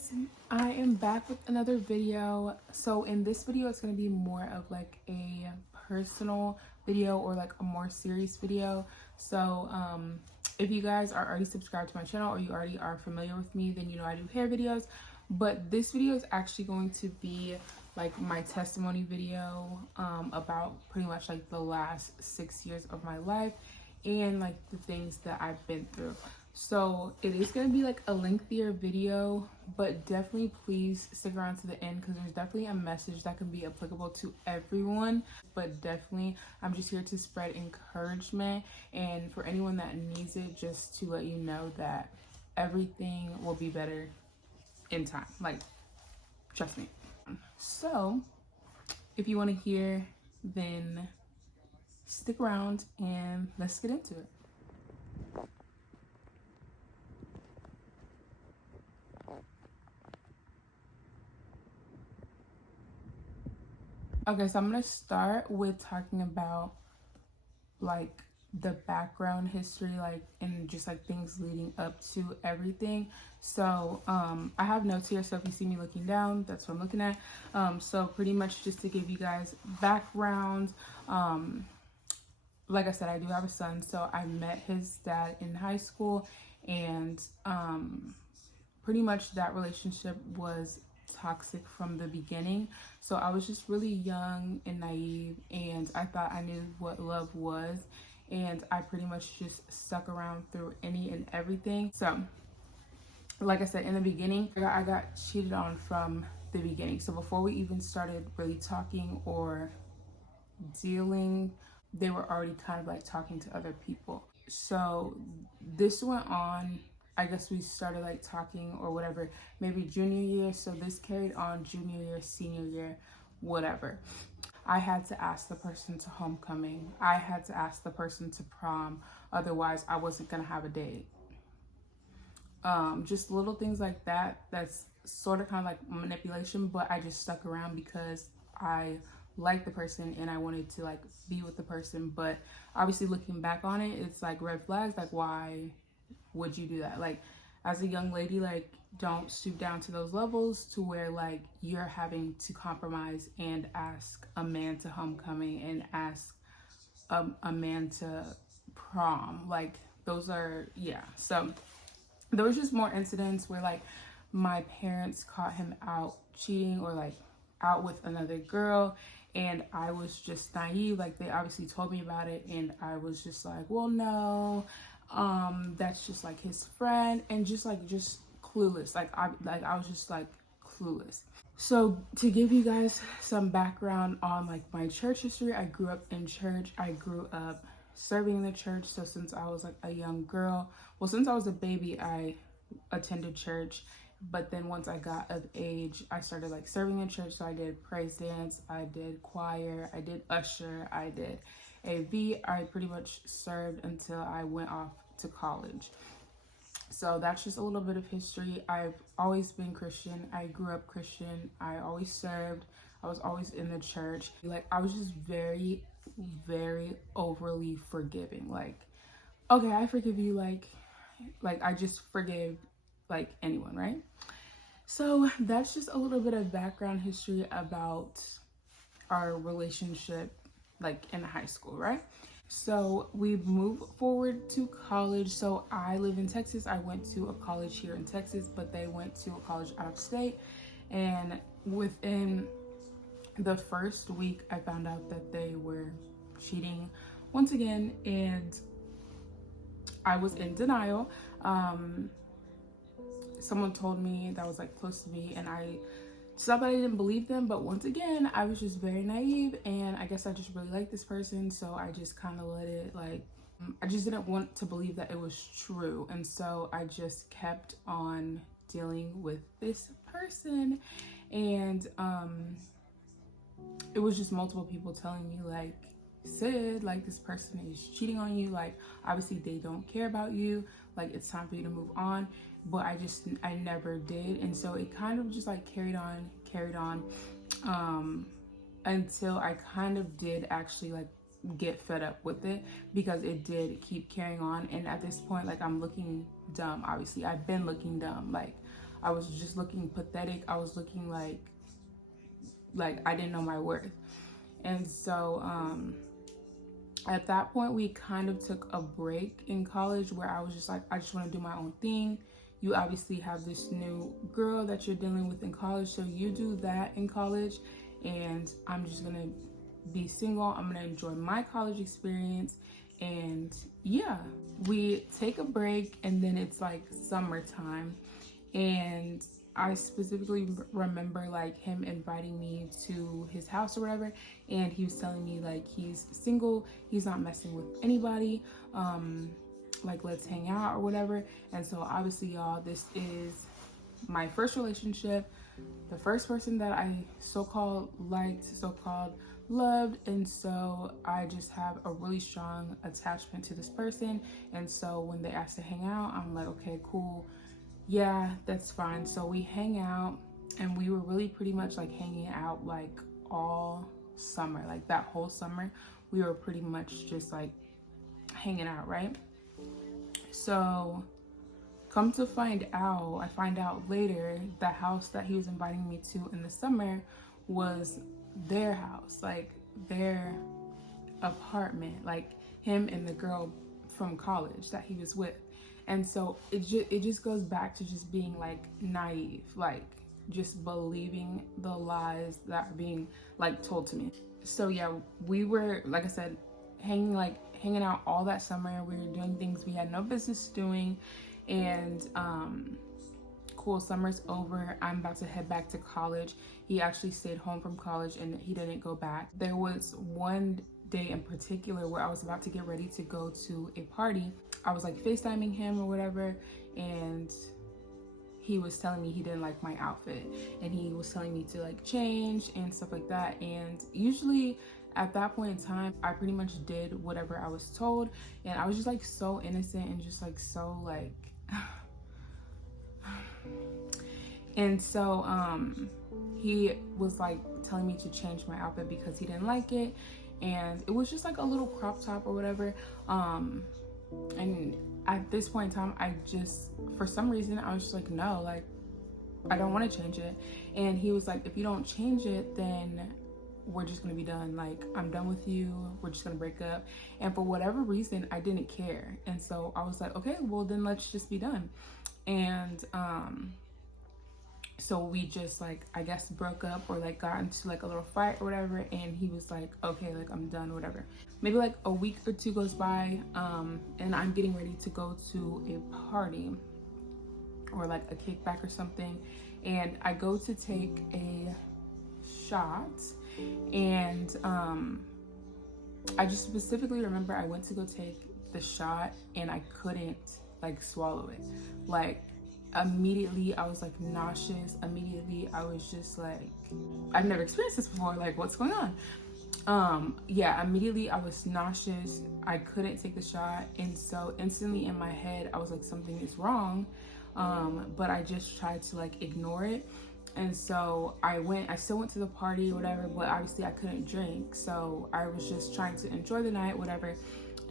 guys, I am back with another video. So in this video it's going to be more of like a personal video or like a more serious video. So if you guys are already subscribed to my channel or you already are familiar with me, then you know I do hair videos. But this video is actually going to be like my testimony video about pretty much like the last 6 years of my life and like the things that I've been through. So it is going to be like a lengthier video, but definitely please stick around to the end because there's definitely a message that can be applicable to everyone. But definitely I'm just here to spread encouragement, and for anyone that needs it, just to let you know that everything will be better in time. Like, trust me. So if you want to hear, then stick around and let's get into it. Okay, so I'm gonna start with talking about like the background history, like, and just like things leading up to everything. So I have notes here, so if you see me looking down, that's what I'm looking at. So pretty much just to give you guys background, like I said, I do have a son. So I met his dad in high school, and pretty much that relationship was toxic from the beginning. So I was just really young and naive, and I thought I knew what love was, and I pretty much just stuck around through any and everything. So like I said, in the beginning, I got cheated on from the beginning. So before we even started really talking or dealing, they were already kind of like talking to other people. So this went on, I guess we started like talking or whatever, maybe junior year. So this carried on junior year, senior year, whatever. I had to ask the person to homecoming. I had to ask the person to prom. Otherwise, I wasn't going to have a date. Just little things like that. That's sort of kind of like manipulation, but I just stuck around because I liked the person and I wanted to like be with the person. But obviously looking back on it, it's like red flags. Like, why would you do that? Like, as a young lady, like, don't stoop down to those levels to where like you're having to compromise and ask a man to homecoming and ask a man to prom. Like, those are, yeah. So there was just more incidents where like my parents caught him out cheating or like out with another girl, and I was just naive. Like, they obviously told me about it, and I was just like, well, no, that's just like his friend, and just clueless. I was just like clueless. So to give you guys some background on like my church history, I grew up in church. I grew up serving in the church. So since I was like a young girl, well, since I was a baby, I attended church. But then once I got of age, I started like serving in church. So I did praise dance, I did choir, I did usher, I did AV. I pretty much served until I went off to college. So that's just a little bit of history. I've always been Christian. I grew up Christian. I always served. I was always in the church. Like, I was just very, very overly forgiving. Like, okay, I forgive you. Like I just forgive like anyone, right? So that's just a little bit of background history about our relationship, like in high school, right? So we've moved forward to college. So I live in Texas. I went to a college here in Texas, but they went to a college out of state. And within the first week, I found out that they were cheating once again, and I was in denial. Someone told me that was like close to me, and it's not that I didn't believe them, but once again, I was just very naive, and I guess I just really liked this person, so I just kind of let it, like, I just didn't want to believe that it was true, and so I just kept on dealing with this person, and it was just multiple people telling me, like, Sid, like, this person is cheating on you, like, obviously they don't care about you, like, it's time for you to move on. But I never did. And so it kind of just like carried on until I kind of did actually like get fed up with it, because it did keep carrying on. And at this point, like, I'm looking dumb. Obviously I've been looking dumb. Like, I was just looking pathetic. I was looking like I didn't know my worth. And so at that point, we kind of took a break in college where I was just like, I just want to do my own thing. You obviously have this new girl that you're dealing with in college, so you do that in college, and I'm just gonna be single. I'm gonna enjoy my college experience. And yeah, we take a break, and then it's like summertime, and I specifically remember like him inviting me to his house or whatever, and he was telling me like he's single, he's not messing with anybody, like let's hang out or whatever. And so obviously, y'all, this is my first relationship, the first person that I so-called liked, so-called loved, and so I just have a really strong attachment to this person. And so when they asked to hang out, I'm like, okay, cool, yeah, that's fine. So we hang out, and we were really pretty much like hanging out like all summer, like that whole summer we were pretty much just like hanging out, right? So come to find out, I find out later, the house that he was inviting me to in the summer was their house, like their apartment, like him and the girl from college that he was with. And so it just goes back to just being like naive, like just believing the lies that are being like told to me. So yeah, we were, like I said, hanging out all that summer. We were doing things we had no business doing. And cool, summer's over. I'm about to head back to college. He actually stayed home from college and he didn't go back. There was one day in particular where I was about to get ready to go to a party. I was like FaceTiming him or whatever, and he was telling me he didn't like my outfit, and he was telling me to like change and stuff like that. And usually at that point in time, I pretty much did whatever I was told, and I was just like so innocent and just like so like and so he was like telling me to change my outfit because he didn't like it, and it was just like a little crop top or whatever. And at this point in time, I just, for some reason, I was just like, no, like I don't want to change it. And he was like, if you don't change it, then we're just gonna be done. Like, I'm done with you, we're just gonna break up. And for whatever reason, I didn't care. And so I was like, okay, well then let's just be done. And so we just like, I guess, broke up or like got into like a little fight or whatever. And he was like, okay, like I'm done, whatever. Maybe like a week or two goes by, and I'm getting ready to go to a party or like a kickback or something. And I go to take a shot, and I just specifically remember I went to go take the shot and I couldn't like swallow it. Like immediately I was like nauseous. Immediately I was just like, I've never experienced this before, like what's going on? Yeah, immediately I was nauseous. I couldn't take the shot, and so instantly in my head I was like, something is wrong. But I just tried to like ignore it. And so I still went to the party or whatever, but obviously I couldn't drink. So I was just trying to enjoy the night, whatever.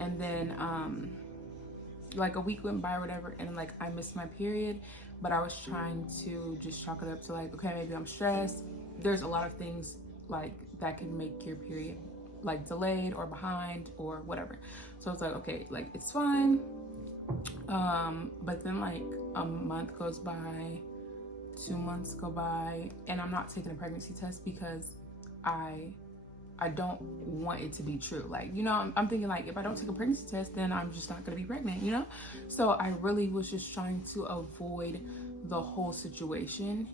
And then like a week went by or whatever, and like I missed my period, but I was trying to just chalk it up to like, okay, maybe I'm stressed. There's a lot of things like that can make your period like delayed or behind or whatever. So it's like, okay, like it's fine. But then like a month goes by, 2 months go by, and I'm not taking a pregnancy test because I don't want it to be true. Like, you know, I'm thinking like, if I don't take a pregnancy test, then I'm just not gonna be pregnant, you know? So I really was just trying to avoid the whole situation.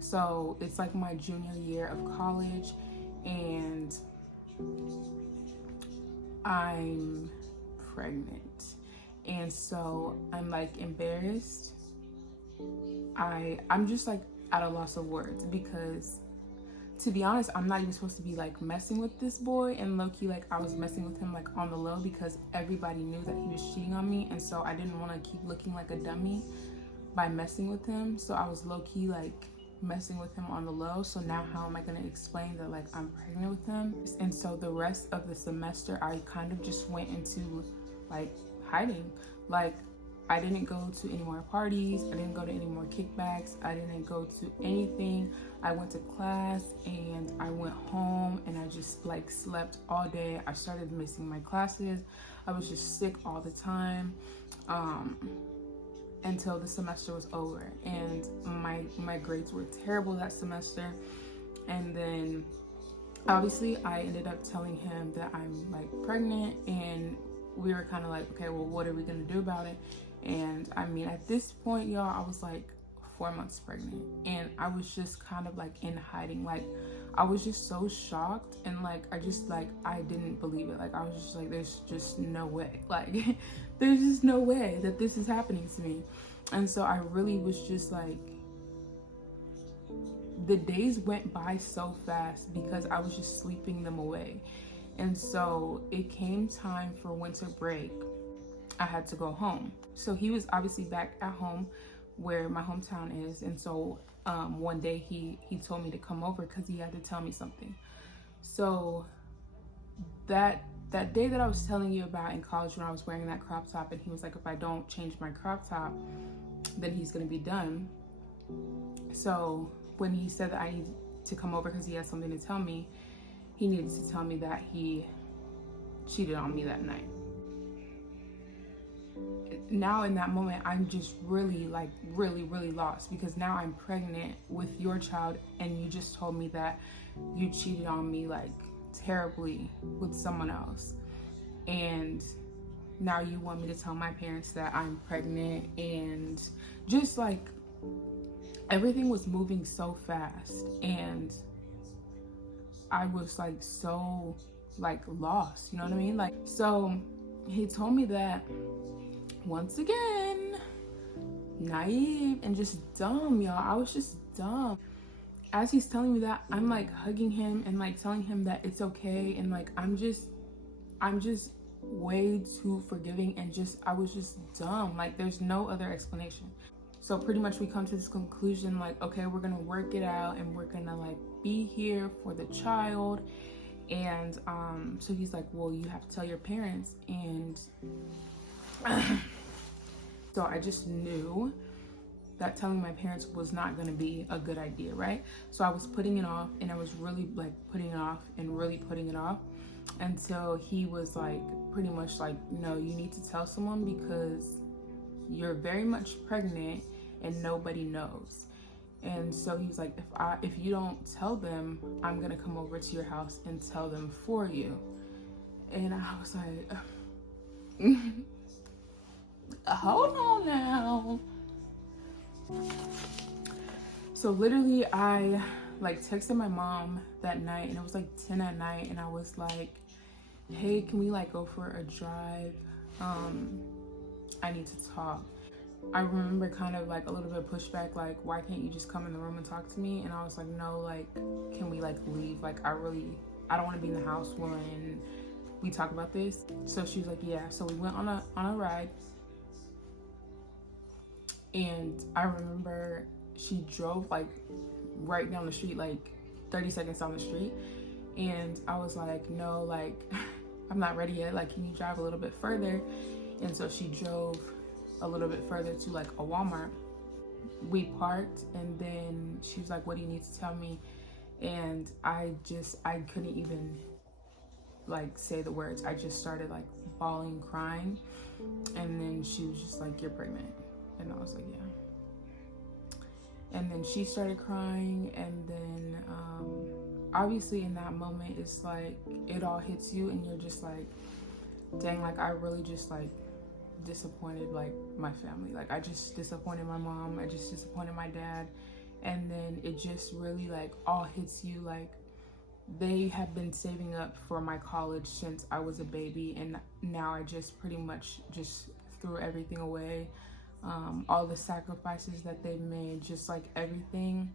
So it's like my junior year of college, and I'm pregnant. And so I'm like embarrassed. I'm just like at a loss of words, because to be honest, I'm not even supposed to be like messing with this boy, and low-key like I was messing with him like on the low because everybody knew that he was cheating on me, and so I didn't want to keep looking like a dummy by messing with him. So I was low-key like messing with him on the low. So now how am I going to explain that like I'm pregnant with him? And so the rest of the semester I kind of just went into like hiding. Like I didn't go to any more parties. I didn't go to any more kickbacks. I didn't go to anything. I went to class and I went home and I just like slept all day. I started missing my classes. I was just sick all the time until the semester was over. And my grades were terrible that semester. And then obviously I ended up telling him that I'm like pregnant, and we were kind of like, okay, well, what are we gonna do about it? And I mean, at this point, y'all, I was like 4 months pregnant, and I was just kind of like in hiding. Like, I was just so shocked, and like I didn't believe it. Like, I was just like, there's just no way. Like there's just no way that this is happening to me. And so I really was just like, the days went by so fast because I was just sleeping them away. And so it came time for winter break. I had to go home. So he was obviously back at home where my hometown is. And so one day he told me to come over because he had to tell me something. So that day that I was telling you about in college when I was wearing that crop top, and he was like, if I don't change my crop top, then he's gonna be done. So when he said that I need to come over because he has something to tell me, he needed to tell me that he cheated on me that night. Now in that moment, I'm just really lost, because now I'm pregnant with your child, and you just told me that you cheated on me like terribly with someone else. And now you want me to tell my parents that I'm pregnant, and just like everything was moving so fast, and I was like so like lost, you know what I mean? Like, so he told me that, once again, naive and just dumb, y'all. I was just dumb. As he's telling me that, I'm like hugging him and like telling him that it's okay, and like I'm just way too forgiving, and I was just dumb. Like, there's no other explanation. So pretty much we come to this conclusion, like, okay, we're gonna work it out, and we're gonna like be here for the child. And so he's like, well, you have to tell your parents. And so I just knew that telling my parents was not going to be a good idea, right? So I was putting it off, and I was really like putting it off and really putting it off until he was like pretty much like, no, you need to tell someone because you're very much pregnant and nobody knows. And so he was like, if you don't tell them, I'm gonna come over to your house and tell them for you. And I was like, hold on now. So literally I like texted my mom that night, and it was like 10 at night, and I was like, hey, can we like go for a drive? I need to talk. I remember kind of like a little bit of pushback, like, why can't you just come in the room and talk to me? And I was like, no, like, can we like leave? Like, I don't want to be in the house when we talk about this. So she was like, yeah. So we went on a ride, and I remember she drove like right down the street, like 30 seconds down the street. And I was like, no, like, I'm not ready yet. Like, can you drive a little bit further? And so she drove a little bit further to like a Walmart. We parked, and then she was like, what do you need to tell me? And I couldn't even like say the words. I just started like bawling, crying. And then she was just like, you're pregnant. And I was like, yeah. And then she started crying, and then obviously in that moment it's like it all hits you, and you're just like, dang, like I really just like disappointed like my family. Like, I just disappointed my mom, I just disappointed my dad. And then it just really like all hits you. Like, they have been saving up for my college since I was a baby, and now I just pretty much just threw everything away. All the sacrifices that they've made, just like everything.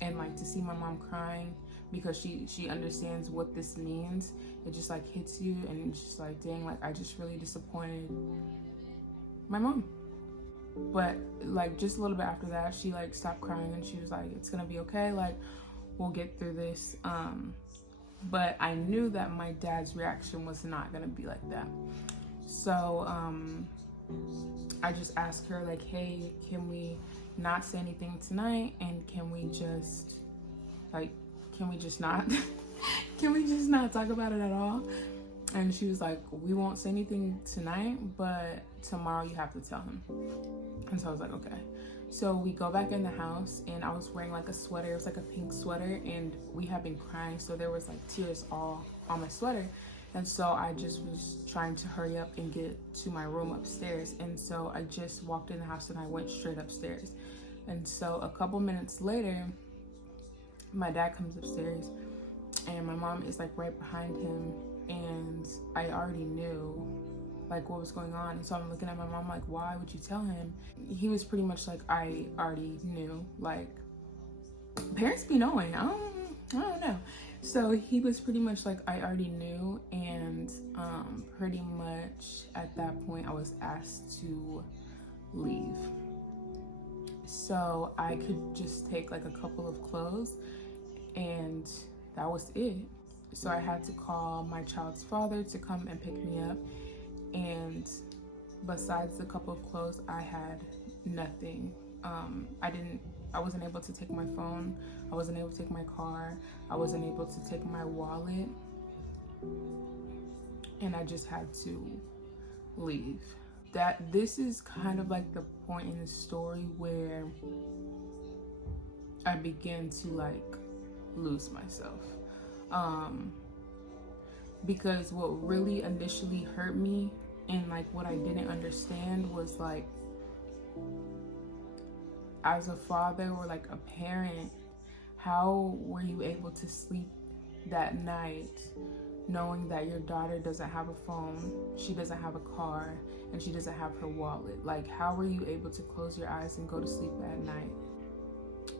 And like to see my mom crying because she understands what this means, it just like hits you, and it's just like, dang, like I just really disappointed my mom. But like just a little bit after that, she like stopped crying, and she was like, it's gonna be okay, like we'll get through this. But I knew that my dad's reaction was not gonna be like that. So I just asked her like, hey, can we not say anything tonight, and can we just not can we just not talk about it at all? And she was like, we won't say anything tonight, but tomorrow you have to tell him. And so I was like, okay. So we go back in the house, and I was wearing like a sweater. It was like a pink sweater, and we had been crying, so there was like tears all on my sweater. And so I just was trying to hurry up and get to my room upstairs. And so I just walked in the house and I went straight upstairs. And so a couple minutes later, my dad comes upstairs, and my mom is like right behind him, and I already knew like what was going on. And so I'm looking at my mom like, why would you tell him? He was pretty much like, I already knew. Like, parents be knowing. I don't know. So he was pretty much like, I already knew. And pretty much at that point I was asked to leave. So I could just take like a couple of clothes, and that was it. So I had to call my child's father to come and pick me up. And besides the couple of clothes, I had nothing. I wasn't able to take my phone. I wasn't able to take my car. I wasn't able to take my wallet. And I just had to leave. This is kind of like the point in the story where I began to like lose myself. Because what really initially hurt me and like what I didn't understand was like, as a father or like a parent, how were you able to sleep that night knowing that your daughter doesn't have a phone, she doesn't have a car, and she doesn't have her wallet? Like, how were you able to close your eyes and go to sleep at night?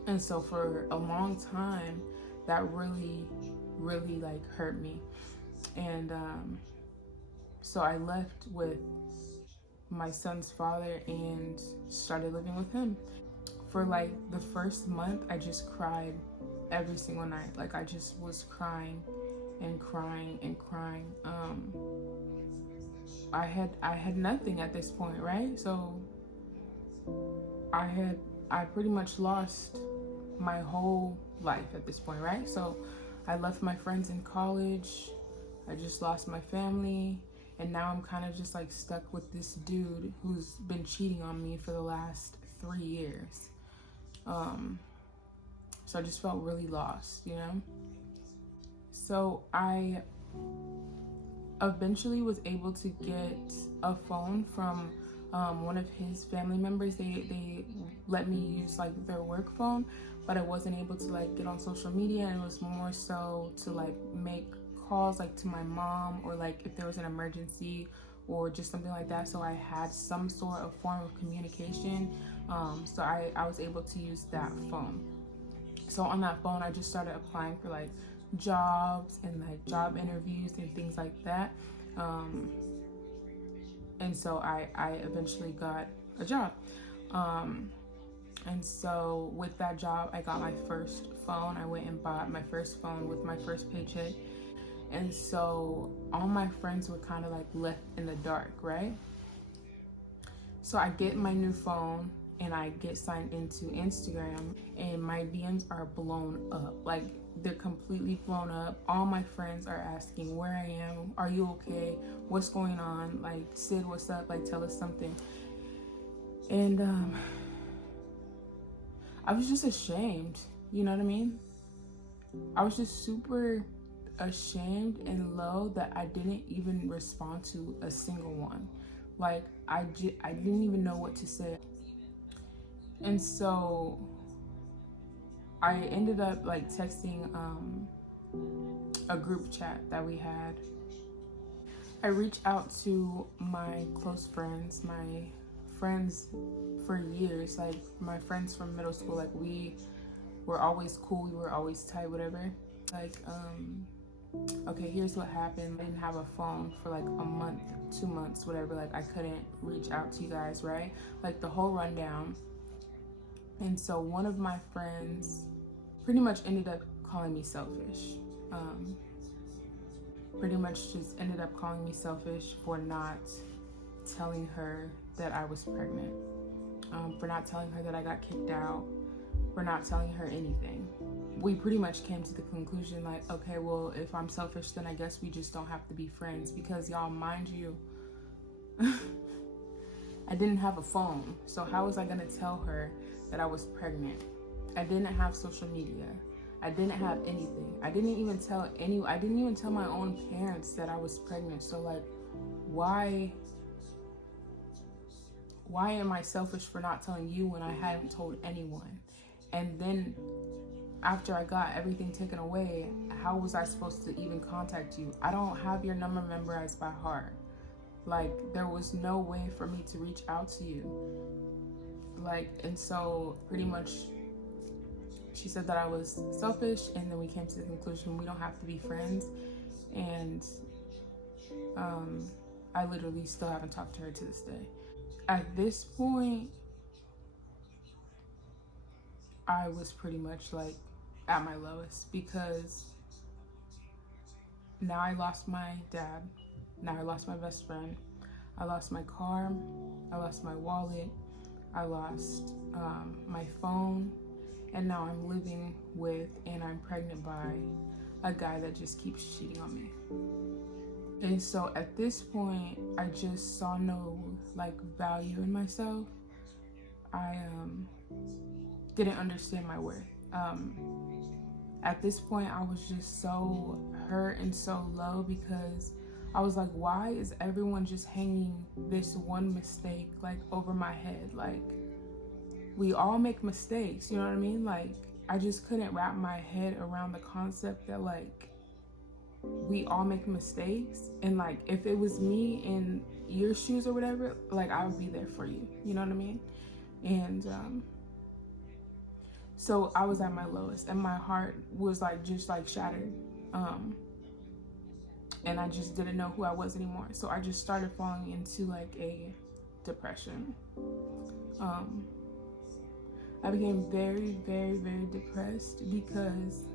And so for a long time, that really like hurt me. And so I left with my son's father and started living with him. For like the first month, I just cried every single night. Like, I just was crying and crying and crying. I had nothing at this point, right? So I pretty much lost my whole life at this point, right? So I left my friends in college. I just lost my family, and now I'm kind of just like stuck with this dude who's been cheating on me for the last 3 years. So I just felt really lost, you know? So I eventually was able to get a phone from one of his family members. They let me use like their work phone, but I wasn't able to like get on social media, and it was more so to like make calls like to my mom, or like if there was an emergency or just something like that. So I had some sort of form of communication. So I was able to use that phone. So on that phone, I just started applying for like jobs and like job interviews and things like that. And so I eventually got a job. And so with that job, I got my first phone. I went and bought my first phone with my first paycheck. And so all my friends were kind of like left in the dark, right? So I get my new phone and I get signed into Instagram, and my DMs are blown up. Like, they're completely blown up. All my friends are asking where I am. Are you okay? What's going on? Like, Sid, what's up? Like, tell us something. And I was just ashamed. You know what I mean? I was just super ashamed and low that I didn't even respond to a single one. Like, I didn't even know what to say. And so I ended up like texting a group chat that we had. I reached out to my close friends, my friends for years, like my friends from middle school. Like, we were always cool, we were always tight, whatever. Like, okay, here's what happened. I didn't have a phone for like a month, 2 months, whatever. Like, I couldn't reach out to you guys, right? Like, the whole rundown. And so one of my friends pretty much ended up calling me selfish. Pretty much just ended up calling me selfish for not telling her that I was pregnant, for not telling her that I got kicked out, for not telling her anything. We pretty much came to the conclusion like, okay, well, if I'm selfish, then I guess we just don't have to be friends, because y'all, mind you, I didn't have a phone. So how was I gonna tell her that I was pregnant? I didn't have social media. I didn't have anything. I didn't even tell my own parents that I was pregnant. So like, why am I selfish for not telling you when I hadn't told anyone? And then after I got everything taken away, how was I supposed to even contact you? I don't have your number memorized by heart. Like, there was no way for me to reach out to you. Like, and so pretty much she said that I was selfish, and then we came to the conclusion we don't have to be friends. And I literally still haven't talked to her to this day. At this point, I was pretty much like at my lowest, because now I lost my dad, now I lost my best friend, I lost my car, I lost my wallet, I lost my phone, and now I'm living with and I'm pregnant by a guy that just keeps cheating on me. And so at this point, I just saw no like value in myself. I didn't understand my worth. At this point, I was just so hurt and so low, because I was like, why is everyone just hanging this one mistake like over my head? Like, we all make mistakes, you know what I mean? Like, I just couldn't wrap my head around the concept that like we all make mistakes, and like if it was me in your shoes or whatever, like I would be there for you, you know what I mean? And so I was at my lowest, and my heart was like just like shattered, and I just didn't know who I was anymore. So I just started falling into like a depression. I became very, very, very depressed, because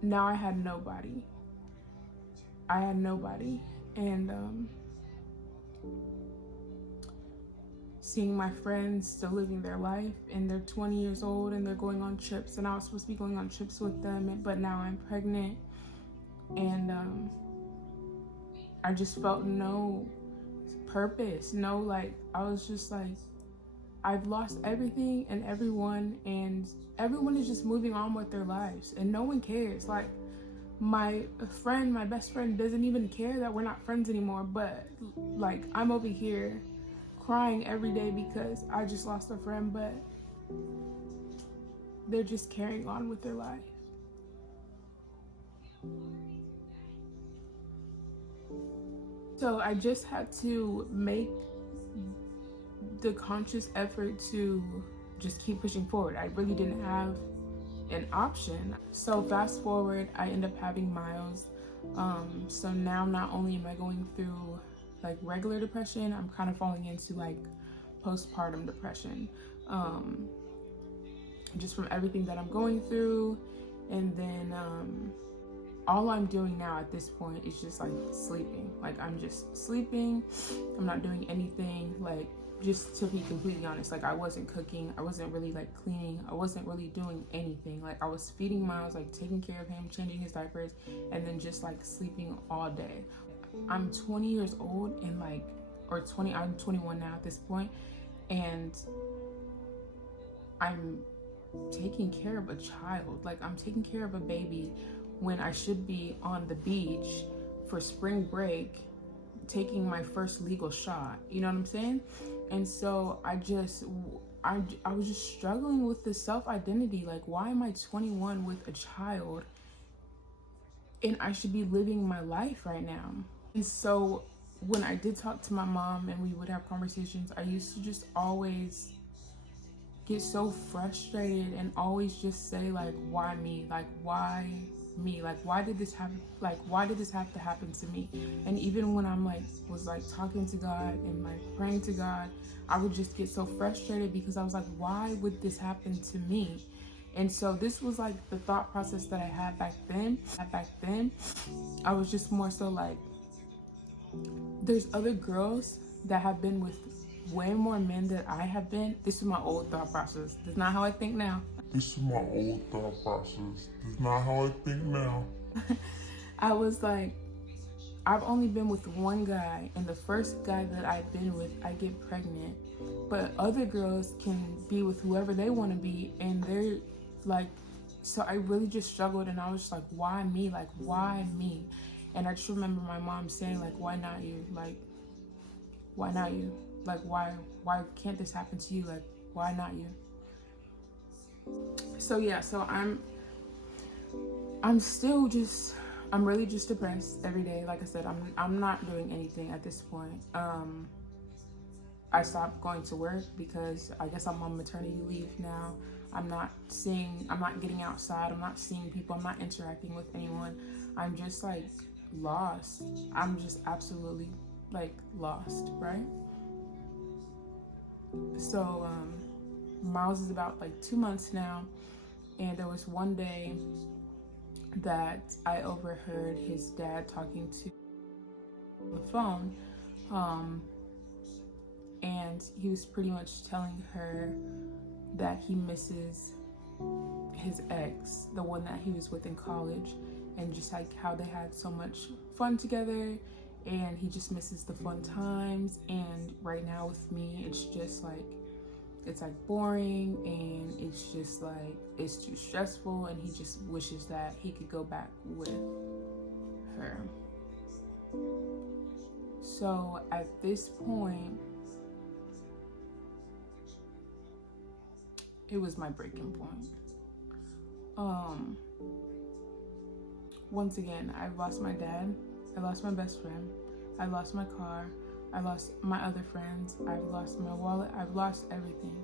now I had nobody. And seeing my friends still living their life, and they're 20 years old and they're going on trips, and I was supposed to be going on trips with them, but now I'm pregnant, and I just felt no purpose, no, like, I was just like, I've lost everything and everyone is just moving on with their lives, and no one cares. Like, my best friend doesn't even care that we're not friends anymore, but like, I'm over here crying every day because I just lost a friend, but they're just carrying on with their life. So I just had to make the conscious effort to just keep pushing forward. I really didn't have an option. So fast forward, I end up having Miles. So now not only am I going through like regular depression, I'm kind of falling into like postpartum depression, just from everything that I'm going through. And then all I'm doing now at this point is just like sleeping. Like, I'm just sleeping, I'm not doing anything. Like, just to be completely honest, like, I wasn't cooking, I wasn't really like cleaning, I wasn't really doing anything. Like, I was feeding Miles, like taking care of him, changing his diapers, and then just like sleeping all day. I'm 20 years old, and like, I'm 21 now at this point, and I'm taking care of a child. Like, I'm taking care of a baby when I should be on the beach for spring break taking my first legal shot, you know what I'm saying? And so I was just struggling with this self-identity. Like, why am I 21 with a child and I should be living my life right now? And so when I did talk to my mom and we would have conversations, I used to just always get so frustrated and always just say like, why me? Like, why me? Like, why did this happen? Like, why did this have to happen to me? And even when I'm like, was like talking to God and like praying to God, I would just get so frustrated because I was like, why would this happen to me? And so this was like the thought process that I had back then. I was just more so like, there's other girls that have been with way more men than I have been. This is my old thought process. This is not how I think now. This is my old thought process. This is not how I think now. I was like, I've only been with one guy, and the first guy that I've been with, I get pregnant. But other girls can be with whoever they want to be, and they're like, so I really just struggled, and I was just like, why me? Like, why me? And I just remember my mom saying, like, why not you? Like, why not you? Like, why can't this happen to you? Like, why not you? So yeah, so I'm still just, I'm really just depressed every day. Like I said, I'm not doing anything at this point. I stopped going to work because I guess I'm on maternity leave now. I'm not getting outside. I'm not seeing people. I'm not interacting with anyone. I'm just like lost. I'm just absolutely like lost, right? So Miles is about like 2 months now, and there was one day that I overheard his dad talking to the phone, and he was pretty much telling her that he misses his ex, the one that he was with in college, and just like how they had so much fun together, and he just misses the fun times. And right now with me, it's just like, it's like boring, and it's just like, it's too stressful, and he just wishes that he could go back with her. So at this point, it was my breaking point. Once again, I've lost my dad, I lost my best friend, I lost my car, I lost my other friends, I've lost my wallet, I've lost everything.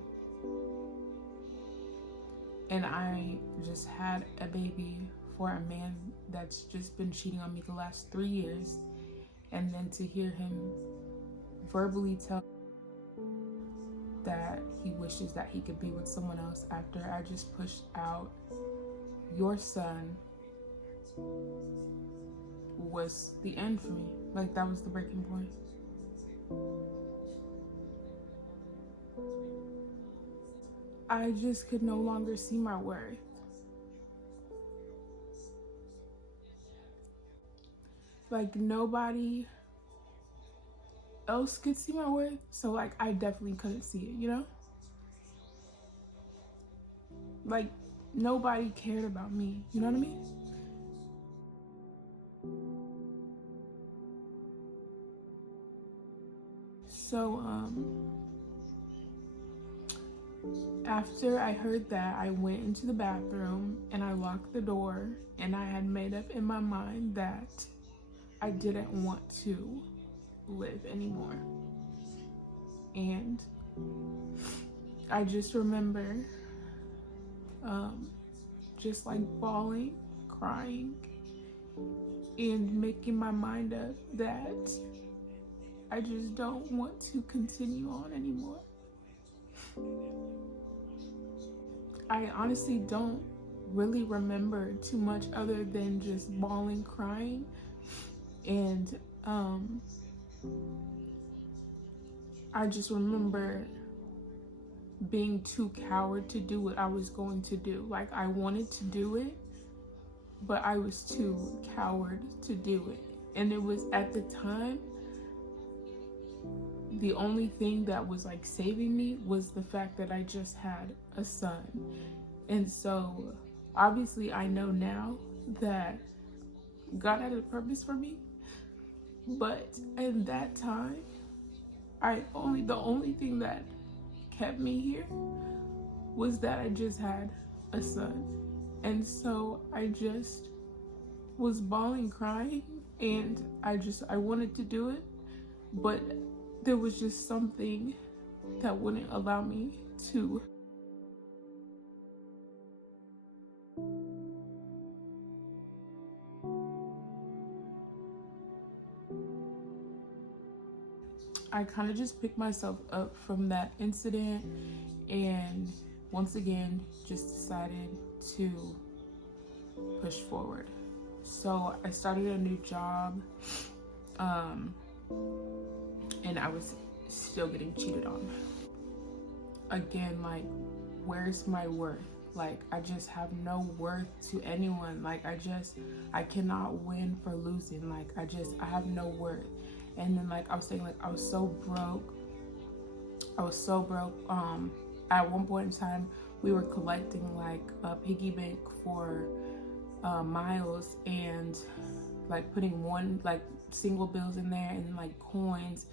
And I just had a baby for a man that's just been cheating on me the last 3 years. And then to hear him verbally tell that he wishes that he could be with someone else after I just pushed out your son was the end for me. Like, that was the breaking point. I just could no longer see my worth. Like, nobody else could see my worth, so like I definitely couldn't see it, you know? Like, nobody cared about me, you know what I mean? So after I heard that, I went into the bathroom and I locked the door, and I had made up in my mind that I didn't want to live anymore. And I just remember just like bawling, crying, and making my mind up that I just don't want to continue on anymore. I honestly don't really remember too much other than just bawling, crying, and I just remember being too coward to do what I was going to do. Like, I wanted to do it, but I was too coward to do it. And it was, at the time, the only thing that was like saving me was the fact that I just had a son. And so obviously I know now that God had a purpose for me, but in that time, the only thing that kept me here was that I just had a son. And so I just was bawling, crying, and I wanted to do it, but there was just something that wouldn't allow me to. I kind of just picked myself up from that incident, and once again just decided to push forward. So I started a new job, and I was still getting cheated on. Again, like, where's my worth? Like, I just have no worth to anyone. Like, I cannot win for losing. Like, I have no worth. And then, like I was saying, like, I was so broke. At one point in time, we were collecting like a piggy bank for miles, and like putting one like single bills in there and like coins,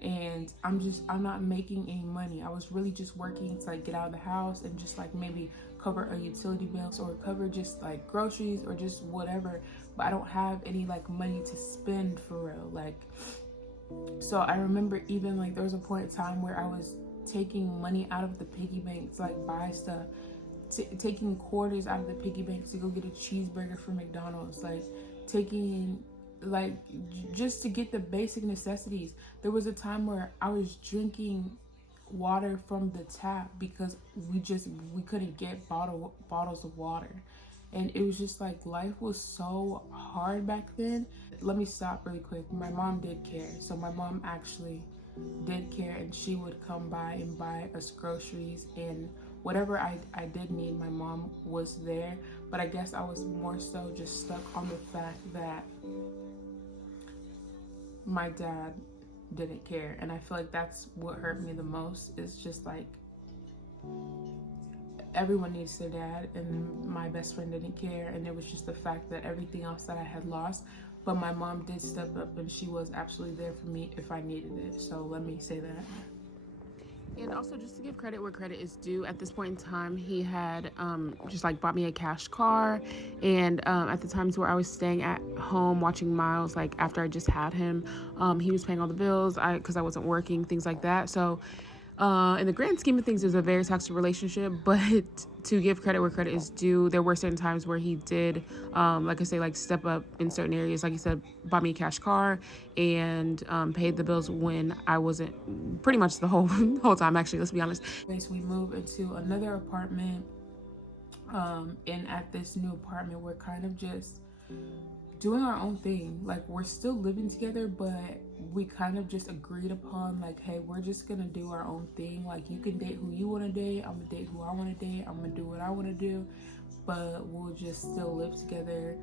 and I'm not making any money. I was really just working to like get out of the house and just like maybe cover a utility bills or cover just like groceries or just whatever, but I don't have any like money to spend for real. Like, so I remember even like there was a point in time where I was taking money out of the piggy bank to like buy stuff, taking quarters out of the piggy bank to go get a cheeseburger from McDonald's, like taking like just to get the basic necessities. There was a time where I was drinking water from the tap because we couldn't get bottles of water, and it was just like life was so hard back then. Let me stop really quick. My mom did care. So my mom actually did care, and she would come by and buy us groceries and whatever I did need. My mom was there, but I guess I was more so just stuck on the fact that my dad didn't care. And I feel like that's what hurt me the most. Is just like everyone needs their dad, and my best friend didn't care, and it was just the fact that everything else that I had lost. But my mom did step up, and she was absolutely there for me if I needed it. So let me say that. And also, just to give credit where credit is due, at this point in time, he had just like bought me a cash car. And at the times where I was staying at home watching Miles, like after I just had him, he was paying all the bills because I wasn't working, things like that. So in the grand scheme of things, it was a very toxic relationship, but to give credit where credit is due, there were certain times where he did, like I say, like step up in certain areas. Like he said, bought me a cash car and paid the bills when I wasn't, pretty much the whole time, actually, let's be honest. So we moved into another apartment, and at this new apartment, we're kind of just doing our own thing. Like, we're still living together, but we kind of just agreed upon like, hey, we're just gonna do our own thing. Like, you can date who you want to date, I'm gonna date who I want to date, I'm gonna do what I want to do, but we'll just still live together.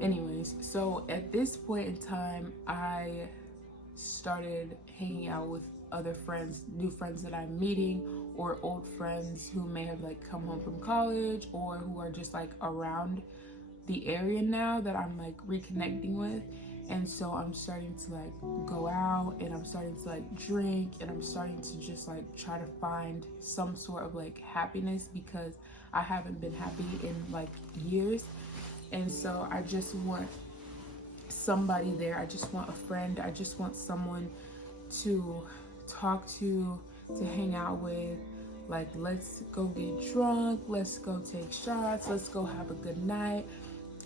Anyways, so at this point in time, I started hanging out with other friends, new friends that I'm meeting, or old friends who may have like come home from college, or who are just like around the area now that I'm like reconnecting with. And so I'm starting to like go out, and I'm starting to like drink, and I'm starting to just like try to find some sort of like happiness, because I haven't been happy in like years. And so I just want somebody there. I just want a friend. I just want someone to talk to hang out with. Like, let's go get drunk, let's go take shots, let's go have a good night.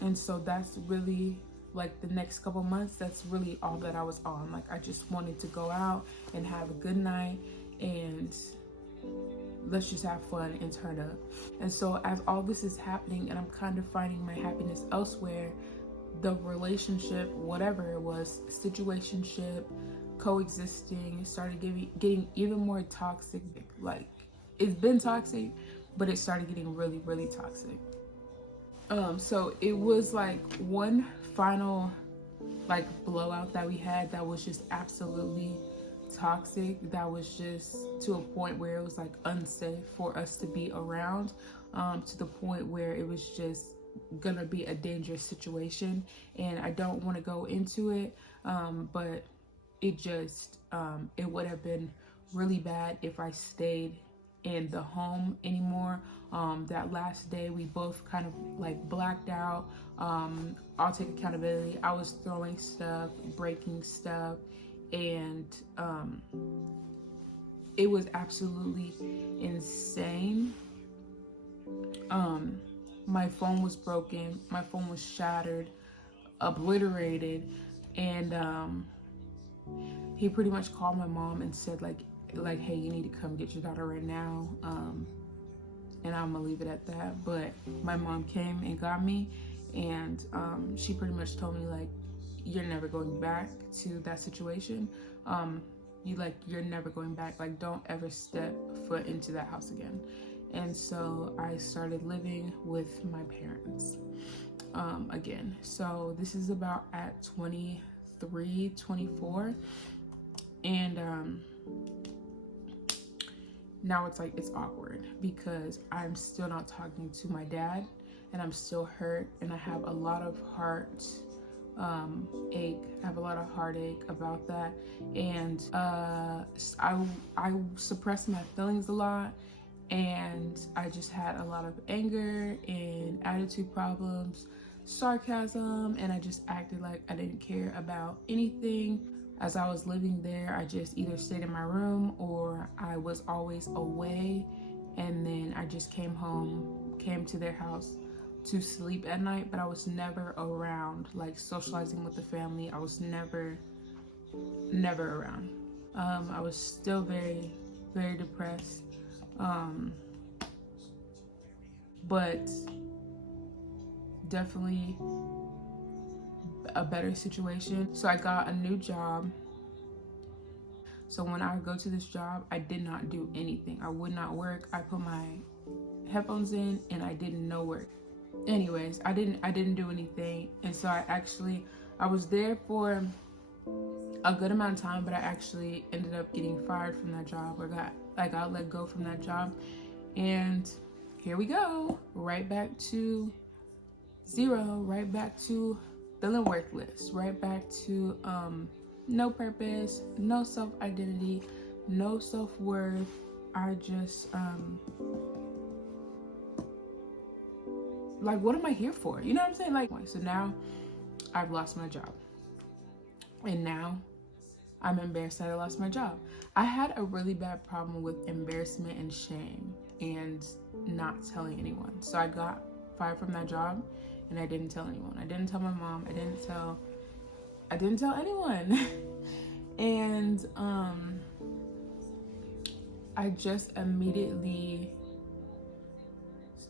And so that's really like the next couple months, that's really all that I was on. Like, I just wanted to go out and have a good night, and let's just have fun and turn up. And so as all this is happening and I'm kind of finding my happiness elsewhere, the relationship, whatever it was, situationship, coexisting, started getting even more toxic. Like, it's been toxic, but it started getting really, really toxic. So it was like one final like blowout that we had that was just absolutely toxic, that was just to a point where it was like unsafe for us to be around, to the point where it was just gonna be a dangerous situation. And I don't want to go into it, but it just it would have been really bad if I stayed in the home anymore. That last day we both kind of like blacked out. I'll take accountability. I was throwing stuff, breaking stuff, and it was absolutely insane. My phone was broken, my phone was shattered, obliterated, and he pretty much called my mom and said like, hey, you need to come get your daughter right now. And I'm gonna leave it at that. But my mom came and got me, and she pretty much told me like, you're never going back to that situation. you're never going back. Like, don't ever step foot into that house again. And so I started living with my parents again. So this is about at 23, 24. And now it's awkward because I'm still not talking to my dad, and I'm still hurt, and I have a lot of heartache. I have a lot of heartache about that, and I suppressed my feelings a lot, and I just had a lot of anger and attitude problems, sarcasm, and I just acted like I didn't care about anything. As I was living there, I just either stayed in my room or I was always away, and then I just came to their house to sleep at night, but I was never around, like socializing with the family. I was never around. I was still very, very depressed, but definitely a better situation. So I got a new job. So when I would go to this job, I did not do anything. I would not work. I put my headphones in and I did no work. Anyways, I didn't do anything. And so I was there for a good amount of time, but I actually ended up getting fired from that job, or I got let go from that job. And here we go, right back to zero, right back to feeling worthless, right back to no purpose, no self-identity, no self-worth. I just like, what am I here for? You know what I'm saying? Like, so now I've lost my job, and now I'm embarrassed that I lost my job. I had a really bad problem with embarrassment and shame and not telling anyone. So I got fired from that job, and I didn't tell anyone. I didn't tell my mom. I didn't tell anyone. And I just immediately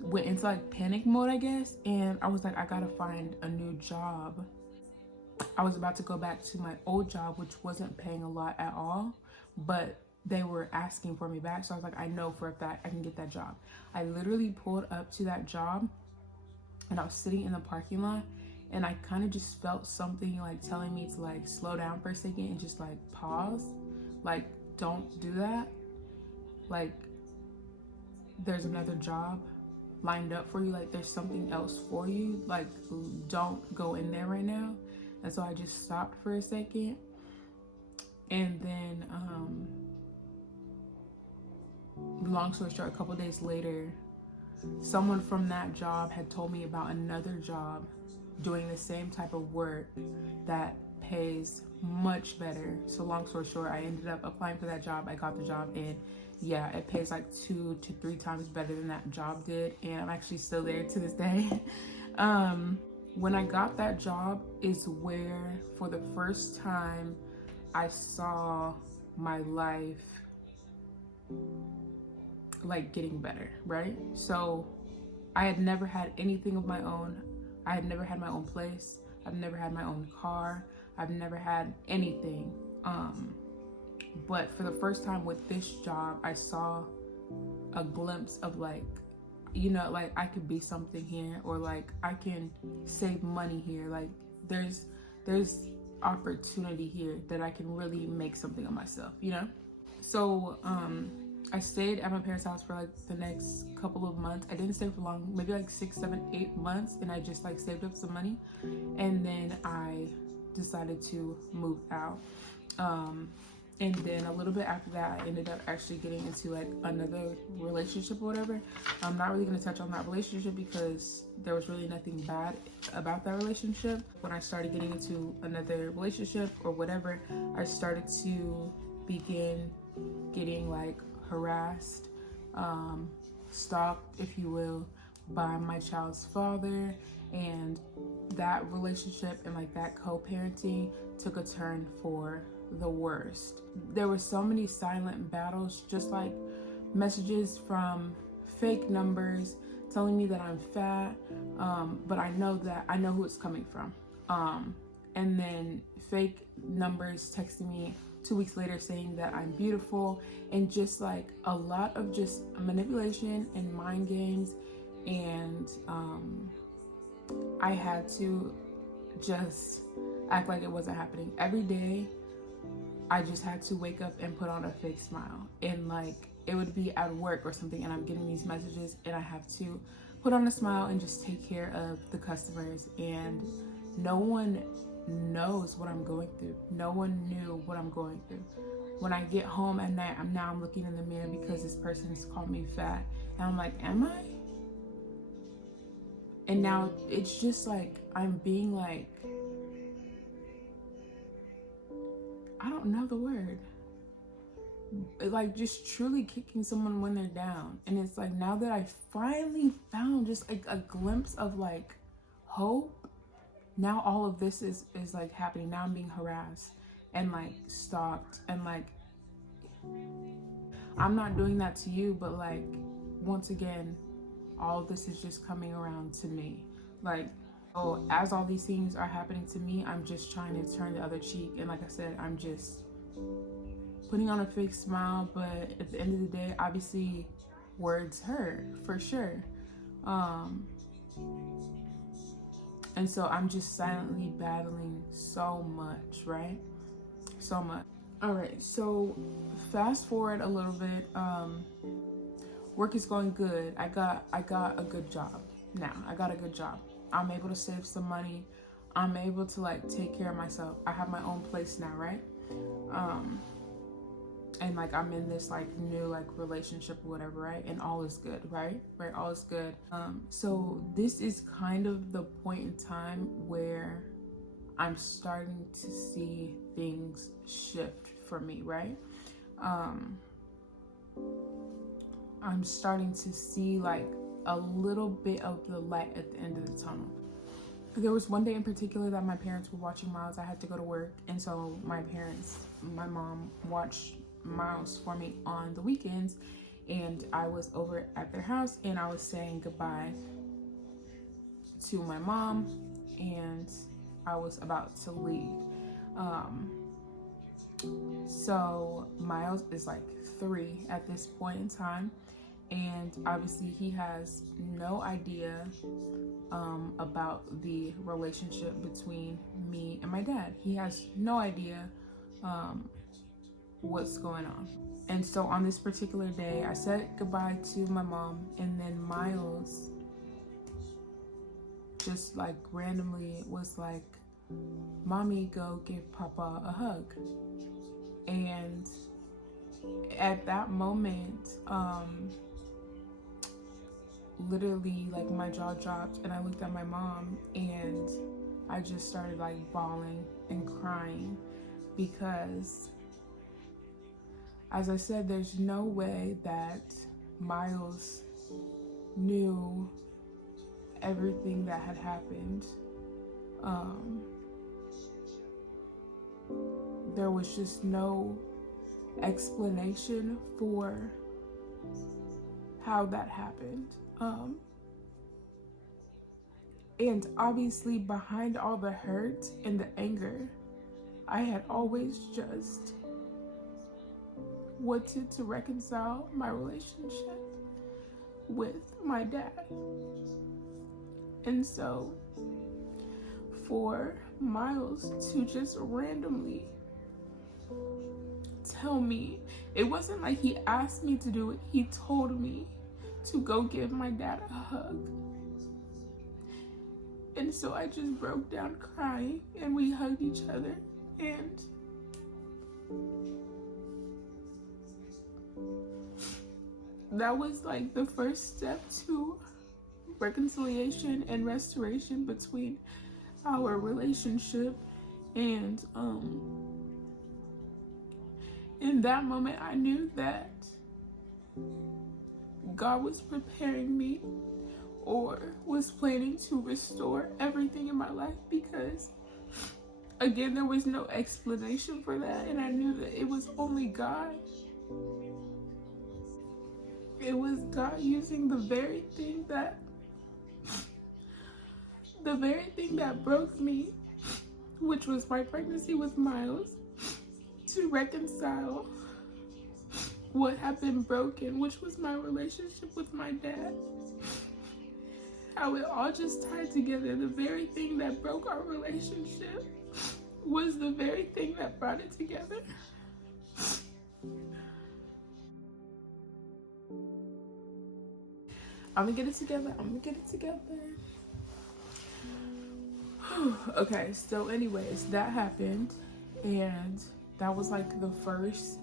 went into like panic mode, I guess. And I was like, I gotta find a new job. I was about to go back to my old job, which wasn't paying a lot at all, but they were asking for me back. So I was like, I know for a fact I can get that job. I literally pulled up to that job, and I was sitting in the parking lot, and I kind of just felt something like telling me to like slow down for a second and just like pause. Like, don't do that. Like, there's another job lined up for you. Like, there's something else for you. Like, don't go in there right now. And so I just stopped for a second. And then, long story short, a couple days later, someone from that job had told me about another job doing the same type of work that pays much better. So long story short, I ended up applying for that job. I got the job, and yeah, it pays like 2 to 3 times better than that job did. And I'm actually still there to this day. When I got that job is where, for the first time, I saw my life like getting better, right? So I had never had anything of my own. I had never had my own place. I've never had my own car. I've never had anything. But for the first time with this job, I saw a glimpse of like, you know, like I could be something here, or like I can save money here. Like there's opportunity here that I can really make something of myself, you know? So I stayed at my parents' house for like the next couple of months. I didn't stay for long, maybe like 6, 7, 8 months, and I just like saved up some money, and then I decided to move out. And then a little bit after that, I ended up actually getting into like another relationship or whatever. I'm not really going to touch on that relationship because there was really nothing bad about that relationship. When I started getting into another relationship or whatever, I started to begin getting like harassed, stalked, if you will, by my child's father. And that relationship and like that co-parenting took a turn for the worst. There were so many silent battles, just like messages from fake numbers telling me that I'm fat, but I know who it's coming from. And then fake numbers texting me 2 weeks later saying that I'm beautiful, and just like a lot of just manipulation and mind games. And I had to just act like it wasn't happening. Every day I just had to wake up and put on a fake smile, and like it would be at work or something and I'm getting these messages and I have to put on a smile and just take care of the customers. And no one knows what I'm going through. No one knew what I'm going through. When I get home at night, I'm looking in the mirror because this person's called me fat, and I'm like, am I? And now it's just like I'm being like, I don't know the word, like just truly kicking someone when they're down. And it's like, now that I finally found just like a glimpse of like hope, now all of this is like happening. Now I'm being harassed and like stalked, and like I'm not doing that to you, but like once again, all of this is just coming around to me. Like, oh, as all these things are happening to me, I'm just trying to turn the other cheek. And like I said, I'm just putting on a fake smile. But at the end of the day, obviously words hurt for sure. And so I'm just silently battling so much, right? So much. All right, so fast forward a little bit. Work is going good. I got a good job now. I got a good job. I'm able to save some money. I'm able to like take care of myself. I have my own place now, right? And like I'm in this like new like relationship or whatever, right? And all is good, right? Right, all is good. So this is kind of the point in time where I'm starting to see things shift for me, right? I'm starting to see like a little bit of the light at the end of the tunnel. There was one day in particular that my parents were watching Miles. I had to go to work, and so my mom watched Miles for me on the weekends, and I was over at their house and I was saying goodbye to my mom, and I was about to leave. So Miles is like 3 at this point in time, and obviously he has no idea about the relationship between me and my dad. He has no idea what's going on. And so on this particular day, I said goodbye to my mom, and then Miles just like randomly was like, "Mommy, go give Papa a hug." And at that moment, literally like my jaw dropped, and I looked at my mom and I just started like bawling and crying, because as I said, there's no way that Miles knew everything that had happened. There was just no explanation for how that happened. And obviously behind all the hurt and the anger, I had always just wanted to reconcile my relationship with my dad. And so for Miles to just randomly tell me, it wasn't like he asked me to do it, he told me to go give my dad a hug. And so I just broke down crying, and we hugged each other, and that was like the first step to reconciliation and restoration between our relationship. And in that moment, I knew that God was preparing me, or was planning to restore everything in my life, because again, there was no explanation for that, and I knew that it was only God. It was God using the very thing that broke me, which was my pregnancy with Miles, to reconcile what had been broken, which was my relationship with my dad. How it all just tied together. The very thing that broke our relationship was the very thing that brought it together. I'm gonna get it together. Okay, so anyways, that happened, and that was like the first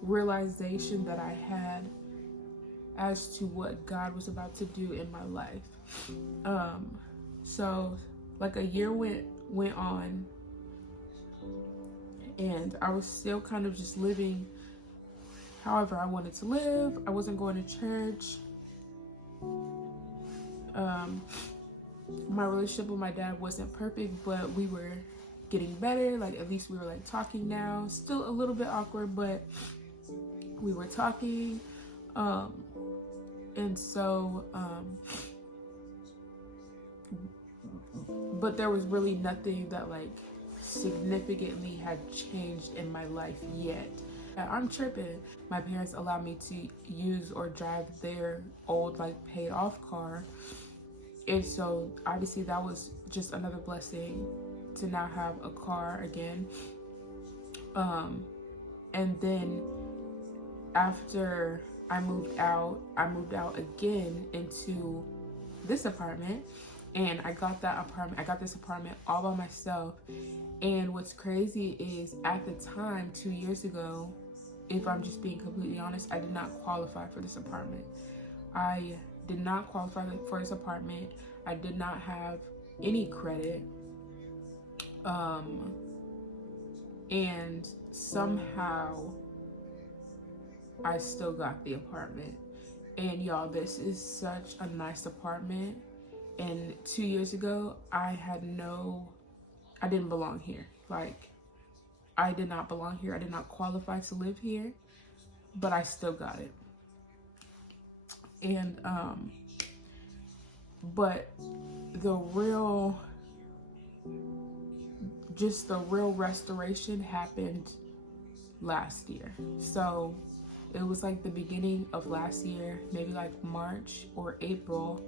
realization that I had as to what God was about to do in my life. So like a year went on, and I was still kind of just living however I wanted to live. I wasn't going to church. My relationship with my dad wasn't perfect, but we were getting better. Like, at least we were like talking now. Still a little bit awkward, but we were talking. And so, but there was really nothing that like significantly had changed in my life yet. I'm tripping. My parents allowed me to use or drive their old like paid off car. And so obviously that was just another blessing to now have a car again. And then after I moved out again into this apartment, and I got this apartment all by myself. And what's crazy is at the time, 2 years ago, if I'm just being completely honest, I did not qualify for this apartment. I did not qualify for this apartment. I did not have any credit. And somehow I still got the apartment. And y'all, this is such a nice apartment. And 2 years ago, I didn't belong here. Like, I did not belong here. I did not qualify to live here, but I still got it. And, but the real restoration happened last year. So it was like the beginning of last year, maybe like March or April.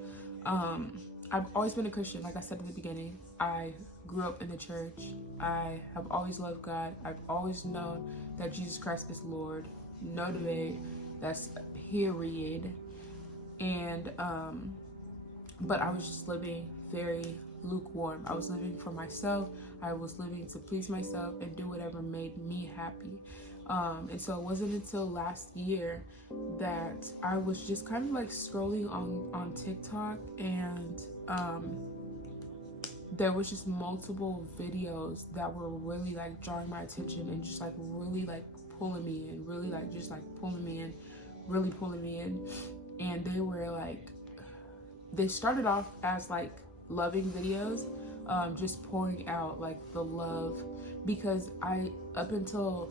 I've always been a Christian. Like I said at the beginning, I grew up in the church. I have always loved God. I've always known that Jesus Christ is Lord. No debate. That's period. And, but I was just living very lukewarm. I was living for myself. I was living to please myself and do whatever made me happy. And so it wasn't until last year that I was just kind of like scrolling on TikTok, and there was just multiple videos that were really like drawing my attention and just like really like pulling me in, really like just like pulling me in, really pulling me in. And they were like, they started off as like loving videos, just pouring out like the love, because up until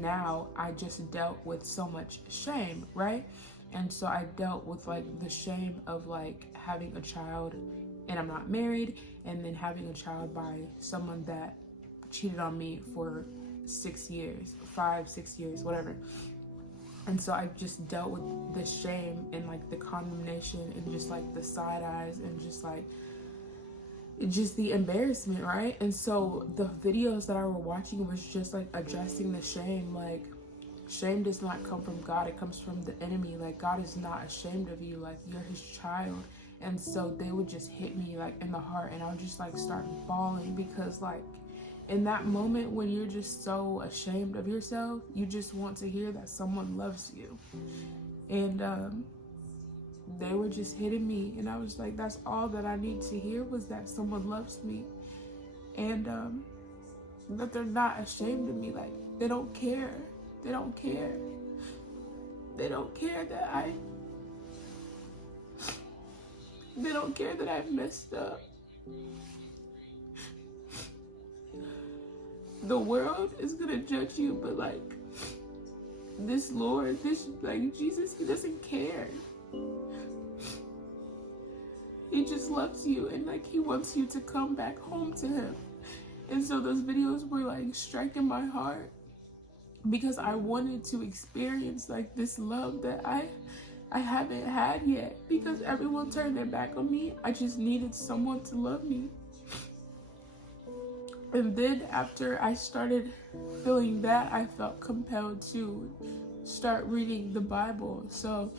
now, I just dealt with so much shame, right? And so I dealt with like the shame of like having a child and I'm not married, and then having a child by someone that cheated on me for 6 years, 5, 6 years, whatever. And so I just dealt with the shame and like the condemnation and just like the side eyes and just like just the embarrassment, right? And so the videos that I were watching was just like addressing the shame. Like, shame does not come from God, it comes from the enemy. Like, God is not ashamed of you, like you're his child. And so they would just hit me like in the heart, and I would just like start bawling, because like in that moment when you're just so ashamed of yourself, you just want to hear that someone loves you. And they were just hitting me, and I was like, that's all that I need to hear, was that someone loves me, and that they're not ashamed of me. Like, they don't care. They don't care. They don't care that I've messed up. The world is gonna judge you, but like this Lord, this like Jesus, he doesn't care. He just loves you, and like he wants you to come back home to him. And so those videos were like striking my heart. because I wanted to experience like this love that I haven't had yet, because everyone turned their back on me. I just needed someone to love me. And then after I started feeling that, I felt compelled to start reading the Bible. So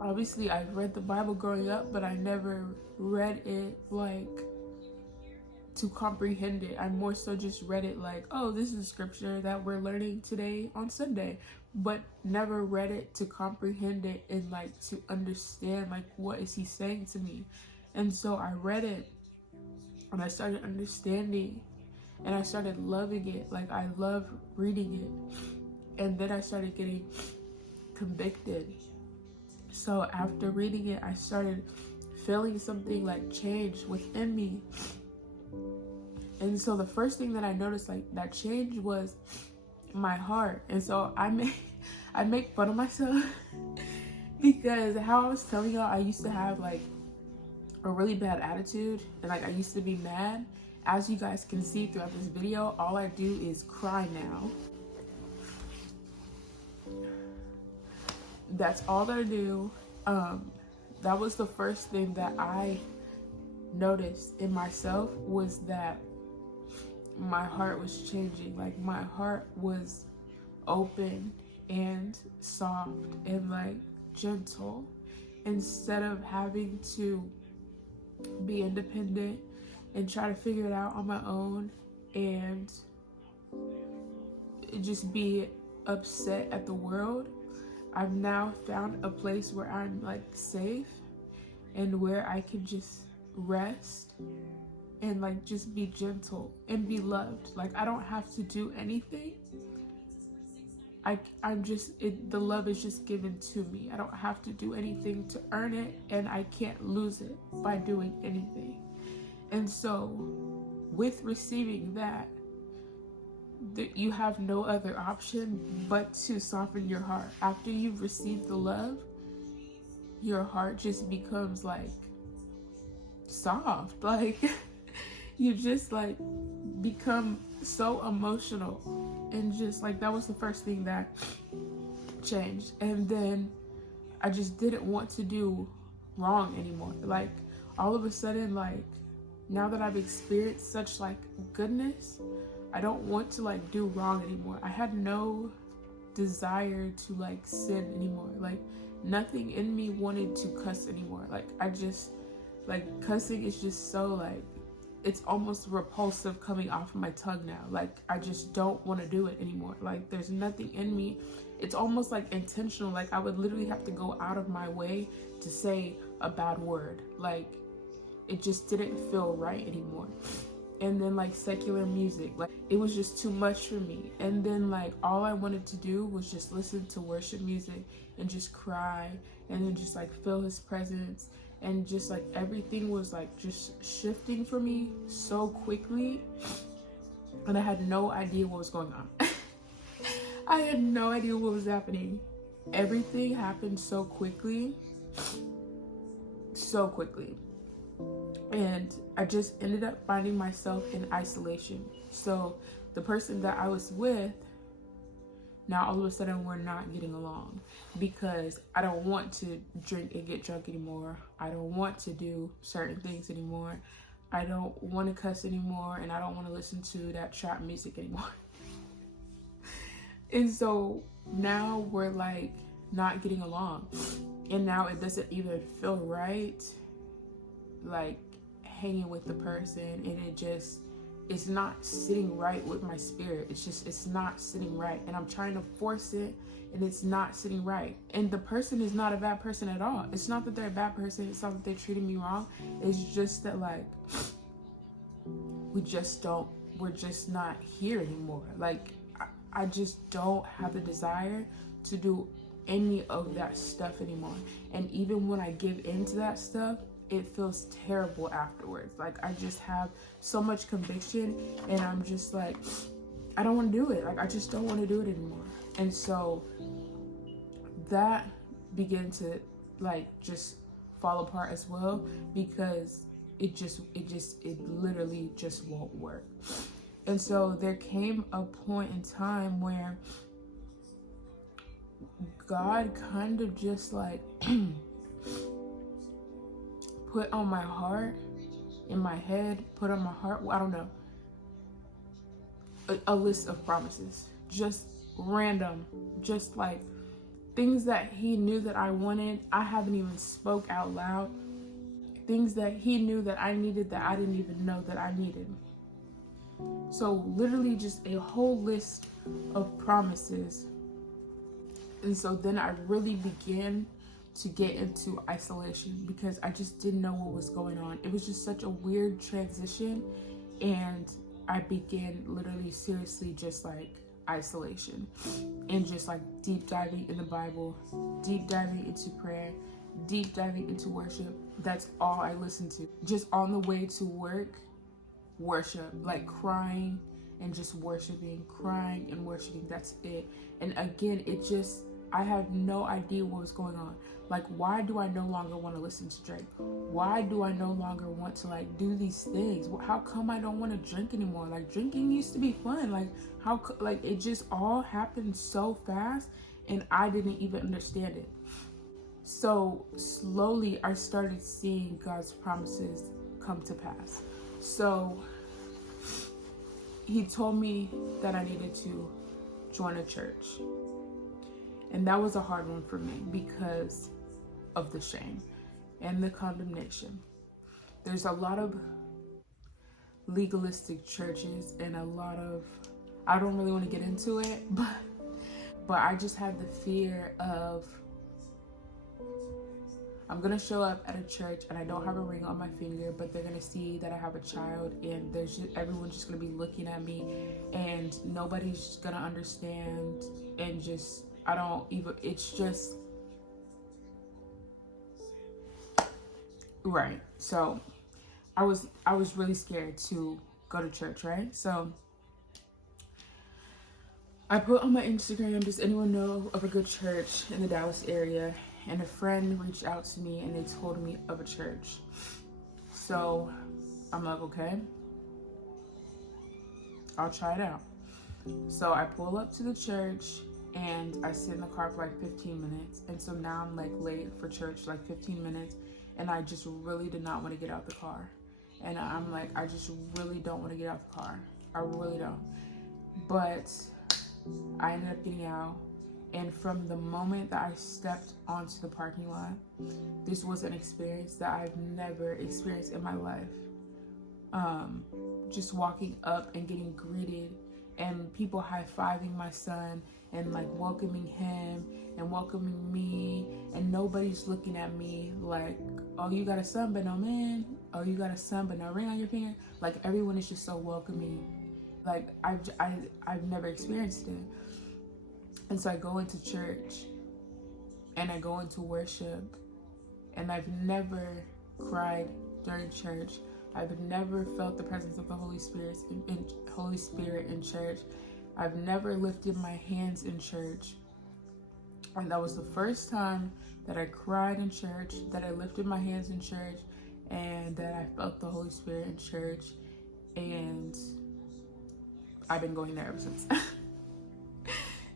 obviously I've read the Bible growing up, but I never read it like to comprehend it. I more so just read it like, oh, this is scripture that we're learning today on Sunday, but never read it to comprehend it and like to understand like what is he saying to me. And so I read it and I started understanding and I started loving it. Like I love reading it. And then I started getting convicted. So after reading it, I started feeling something like change within me. And so the first thing that I noticed like that change was my heart. And so I make fun of myself because how I was telling y'all, I used to have like a really bad attitude and like I used to be mad. As you guys can see throughout this video, all I do is cry now. That's all that I do. That was the first thing that I noticed in myself, was that my heart was changing. Like my heart was open and soft and like gentle, instead of having to be independent and try to figure it out on my own and just be upset at the world. I've now found a place where I'm like safe and where I can just rest and like just be gentle and be loved. Like I don't have to do anything. I'm just, the love is just given to me. I don't have to do anything to earn it, and I can't lose it by doing anything. And so with receiving that, you have no other option but to soften your heart. After you've received the love, your heart just becomes like soft. Like you just like become so emotional, and just like that was the first thing that changed. And then I just didn't want to do wrong anymore. Like all of a sudden, like now that I've experienced such like goodness, I don't want to like do wrong anymore. I had no desire to like sin anymore. Like nothing in me wanted to cuss anymore. Like I just, like cussing is just so like, it's almost repulsive coming off of my tongue now. Like I just don't want to do it anymore. Like there's nothing in me. It's almost like intentional. Like I would literally have to go out of my way to say a bad word. Like it just didn't feel right anymore. And then like secular music, like it was just too much for me. And then like all I wanted to do was just listen to worship music and just cry and then just like feel his presence. And just like everything was like just shifting for me so quickly, and I had no idea what was going on. I had no idea what was happening. Everything happened so quickly. And I just ended up finding myself in isolation. So the person that I was with, now all of a sudden we're not getting along, because I don't want to drink and get drunk anymore. I don't want to do certain things anymore. I don't want to cuss anymore, and I don't want to listen to that trap music anymore. And so now we're like not getting along, and now it doesn't even feel right like hanging with the person, and it's not sitting right with my spirit. It's not sitting right, and I'm trying to force it, and it's not sitting right. And the person is not a bad person at all. It's not that they're a bad person. It's not that they treated me wrong. It's just that like we're just not here anymore. Like I just don't have the desire to do any of that stuff anymore. And even when I give into that stuff, it feels terrible afterwards. Like I just have so much conviction, and I'm just like, I don't want to do it. Like I just don't want to do it anymore. And so that began to like just fall apart as well, because it literally just won't work. And so there came a point in time where God kind of just like put on my heart, in my head, put on my heart, I don't know, a list of promises. Just random, just like things that he knew that I wanted. I haven't even spoke out loud. Things that he knew that I needed that I didn't even know that I needed. So literally just a whole list of promises. And so then I really began to get into isolation because I just didn't know what was going on. It was just such a weird transition, and I began literally seriously just like isolation and just like deep diving in the Bible, deep diving into prayer, deep diving into worship. That's all I listened to. Just on the way to work, worship, like crying and just worshiping, crying and worshiping. That's it. And again, I had no idea what was going on. Like, why do I no longer want to listen to Drake? Why do I no longer want to like do these things? How come I don't want to drink anymore? Like, drinking used to be fun. Like, like it just all happened so fast, and I didn't even understand it. So slowly I started seeing God's promises come to pass. So he told me that I needed to join a church. And that was a hard one for me because of the shame and the condemnation. There's a lot of legalistic churches and I don't really want to get into it, but I just had the fear of, I'm going to show up at a church and I don't have a ring on my finger, but they're going to see that I have a child, and everyone's just going to be looking at me, and nobody's going to understand, and just, it's just, right. So I was really scared to go to church, right? So I put on my Instagram, does anyone know of a good church in the Dallas area? And a friend reached out to me and they told me of a church. So I'm like, okay, I'll try it out. So I pull up to the church and I sit in the car for like 15 minutes. And so now I'm like late for church, like 15 minutes. And I just really did not want to get out the car. And I'm like, I just really don't want to get out the car. I really don't. But I ended up getting out. And from the moment that I stepped onto the parking lot, this was an experience that I've never experienced in my life. Just walking up and getting greeted and people high-fiving my son and like welcoming him and welcoming me, and nobody's looking at me like, oh, you got a son but no man, oh, you got a son but no ring on your finger. Like, everyone is just so welcoming. Like, I've never experienced it. And so I go into church and I go into worship, and I've never cried during church. I've never felt the presence of the Holy Spirit in church. I've never lifted my hands in church. And that was the first time that I cried in church, that I lifted my hands in church, and that I felt the Holy Spirit in church. And I've been going there ever since.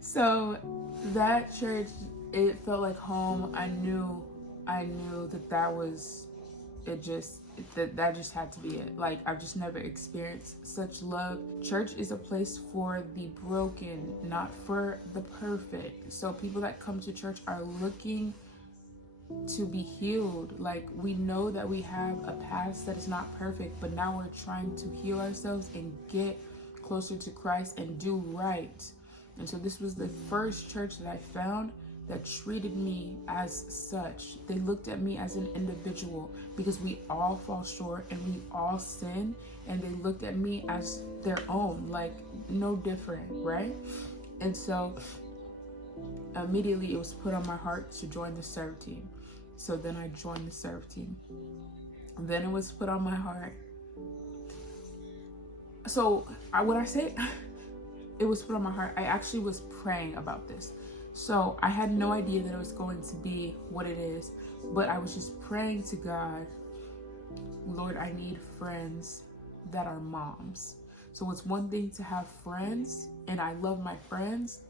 So that church, it felt like home. I knew that was it. That just had to be it. Like, I've just never experienced such love. Church is a place for the broken, not for the perfect. So people that come to church are looking to be healed. Like, we know that we have a past that is not perfect, but now we're trying to heal ourselves and get closer to Christ and do right. And so this was the first church that I found that treated me as such. They looked at me as an individual, because we all fall short and we all sin, and they looked at me as their own, like no different, right? And so immediately it was put on my heart to join the serve team. So then I joined the serve team. And then it was put on my heart. So when I say it was put on my heart, I actually was praying about this. So I had no idea that it was going to be what it is, but I was just praying to God, Lord, I need friends that are moms. So it's one thing to have friends, and I love my friends,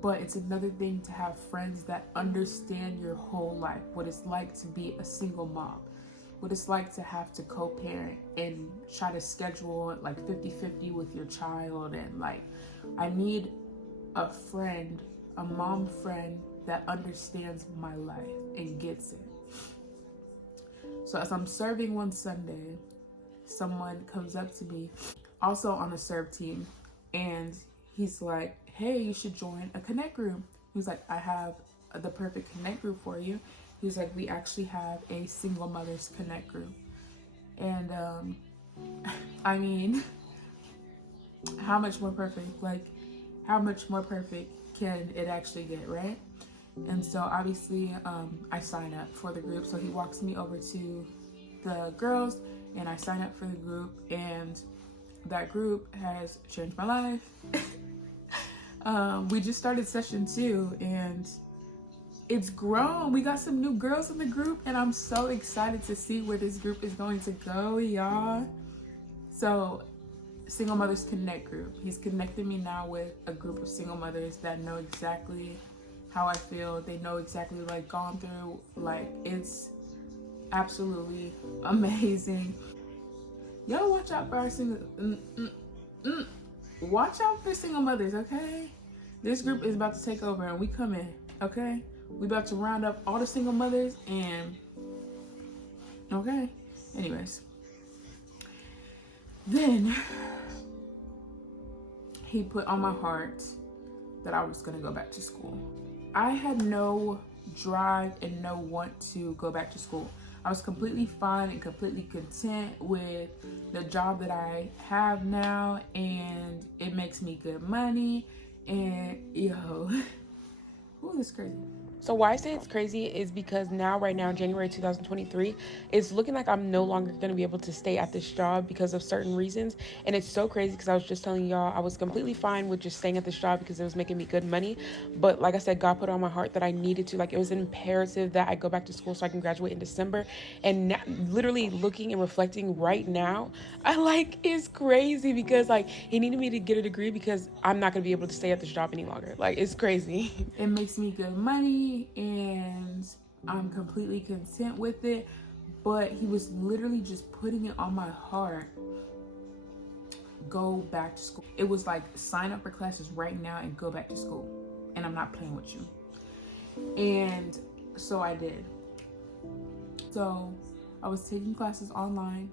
but it's another thing to have friends that understand your whole life, what it's like to be a single mom, what it's like to have to co-parent and try to schedule like 50-50 with your child. And like, I need a friend, a mom friend that understands my life and gets it. So as I'm serving one Sunday, someone comes up to me, also on a serve team, and he's like, hey, you should join a connect group. He's like, I have the perfect connect group for you. He's like, we actually have a single mothers connect group. And I mean, how much more perfect? Like, how much more perfect can it actually get, right? And so obviously I sign up for the group. So he walks me over to the girls and I sign up for the group, and that group has changed my life. We just started session 2 and it's grown. We got some new girls in the group and I'm so excited to see where this group is going to go, y'all. So Single Mothers Connect group. He's connected me now with a group of single mothers that know exactly how I feel. They know exactly what I've gone through. Like, it's absolutely amazing. Yo, watch out for our single watch out for single mothers, okay? This group is about to take over and we come in, okay? We about to round up all the single mothers and okay. Anyways, then he put on my heart that I was gonna go back to school. I had no drive and no want to go back to school. I was completely fine and completely content with the job that I have now, and it makes me good money. And yo, ooh, this is crazy. So why I say it's crazy is because right now, January 2023, it's looking like I'm no longer going to be able to stay at this job because of certain reasons. And it's so crazy because I was just telling y'all I was completely fine with just staying at this job because it was making me good money. But like I said, God put on my heart that I needed to, like, it was imperative that I go back to school so I can graduate in December. And now, literally looking and reflecting right now, it's crazy because like he needed me to get a degree because I'm not going to be able to stay at this job any longer. Like, it's crazy. It makes me good money and I'm completely content with it, but he was literally just putting it on my heart, go back to school. It was like, sign up for classes right now and go back to school, and I'm not playing with you. And so I did. So I was taking classes online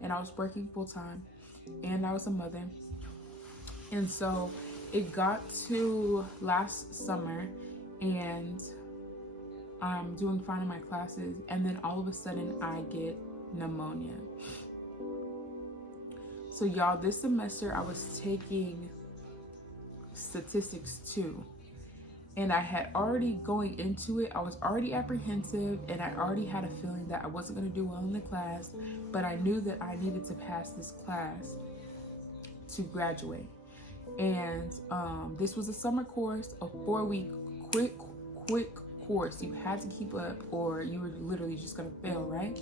and I was working full-time and I was a mother. And so it got to last summer and I'm doing fine in my classes, and then all of a sudden I get pneumonia. So y'all, this semester I was taking statistics 2, and I had already, going into it, I was already apprehensive and I already had a feeling that I wasn't going to do well in the class, but I knew that I needed to pass this class to graduate. And this was a summer course, a 4-week quick course. You had to keep up or you were literally just gonna fail, right?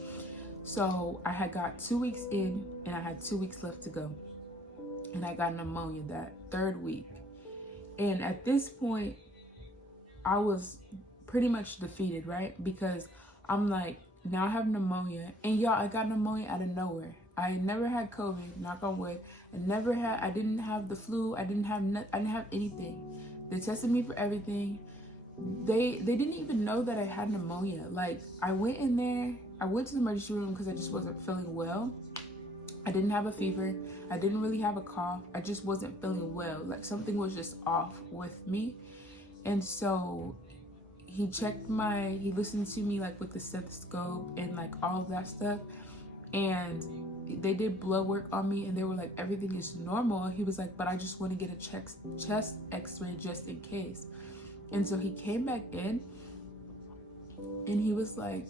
So I had got 2 weeks in and I had 2 weeks left to go, and I got pneumonia that 3rd week. And at this point I was pretty much defeated, right? Because I'm like, now I have pneumonia, and y'all, I got pneumonia out of nowhere. I never had COVID, knock on wood. I didn't have the flu. I didn't have anything. They tested me for everything. They didn't even know that I had pneumonia. Like, I went in there, I went to the emergency room because I just wasn't feeling well. I didn't have a fever. I didn't really have a cough. I just wasn't feeling well. Like, something was just off with me. And so he listened to me like with the stethoscope and like all of that stuff. And they did blood work on me and they were like, everything is normal. He was like, but I just want to get a chest x-ray just in case. And so he came back in and he was like,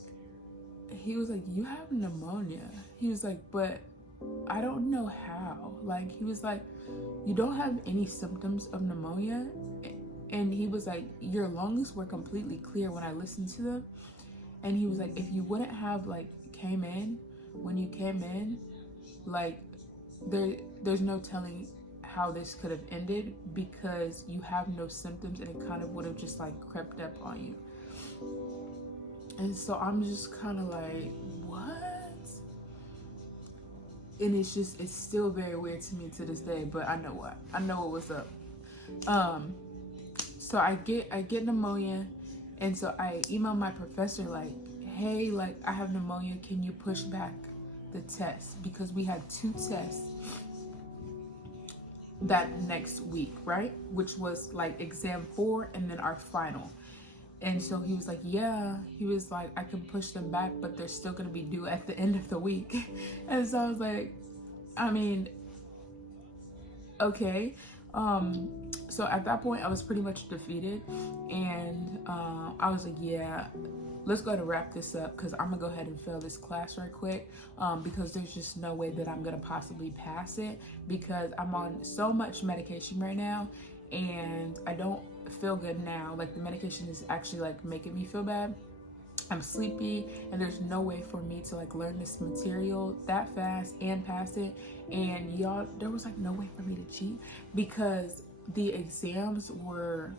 you have pneumonia. He was like, but I don't know how. Like, he was like, you don't have any symptoms of pneumonia. And he was like, your lungs were completely clear when I listened to them. And he was like, if you wouldn't have like when you came in, like, there's no telling how this could have ended, because you have no symptoms and it kind of would have just like crept up on you. And so I'm just kind of like, what? And it's still very weird to me to this day, but I know what was up. So I get pneumonia, and so I email my professor like, hey, like I have pneumonia, can you push back the test? Because we had 2 tests that next week, right? Which was like exam 4 and then our final. And so he was like, yeah, he was like, I can push them back, but they're still gonna be due at the end of the week. And so I was like, I mean, okay. So at that point I was pretty much defeated, and I was like, yeah, let's go ahead and wrap this up, because I'm gonna go ahead and fail this class right quick, because there's just no way that I'm gonna possibly pass it, because I'm on so much medication right now and I don't feel good now. Like the medication is actually like making me feel bad. I'm sleepy, and there's no way for me to like learn this material that fast and pass it. And y'all, there was like no way for me to cheat, because the exams were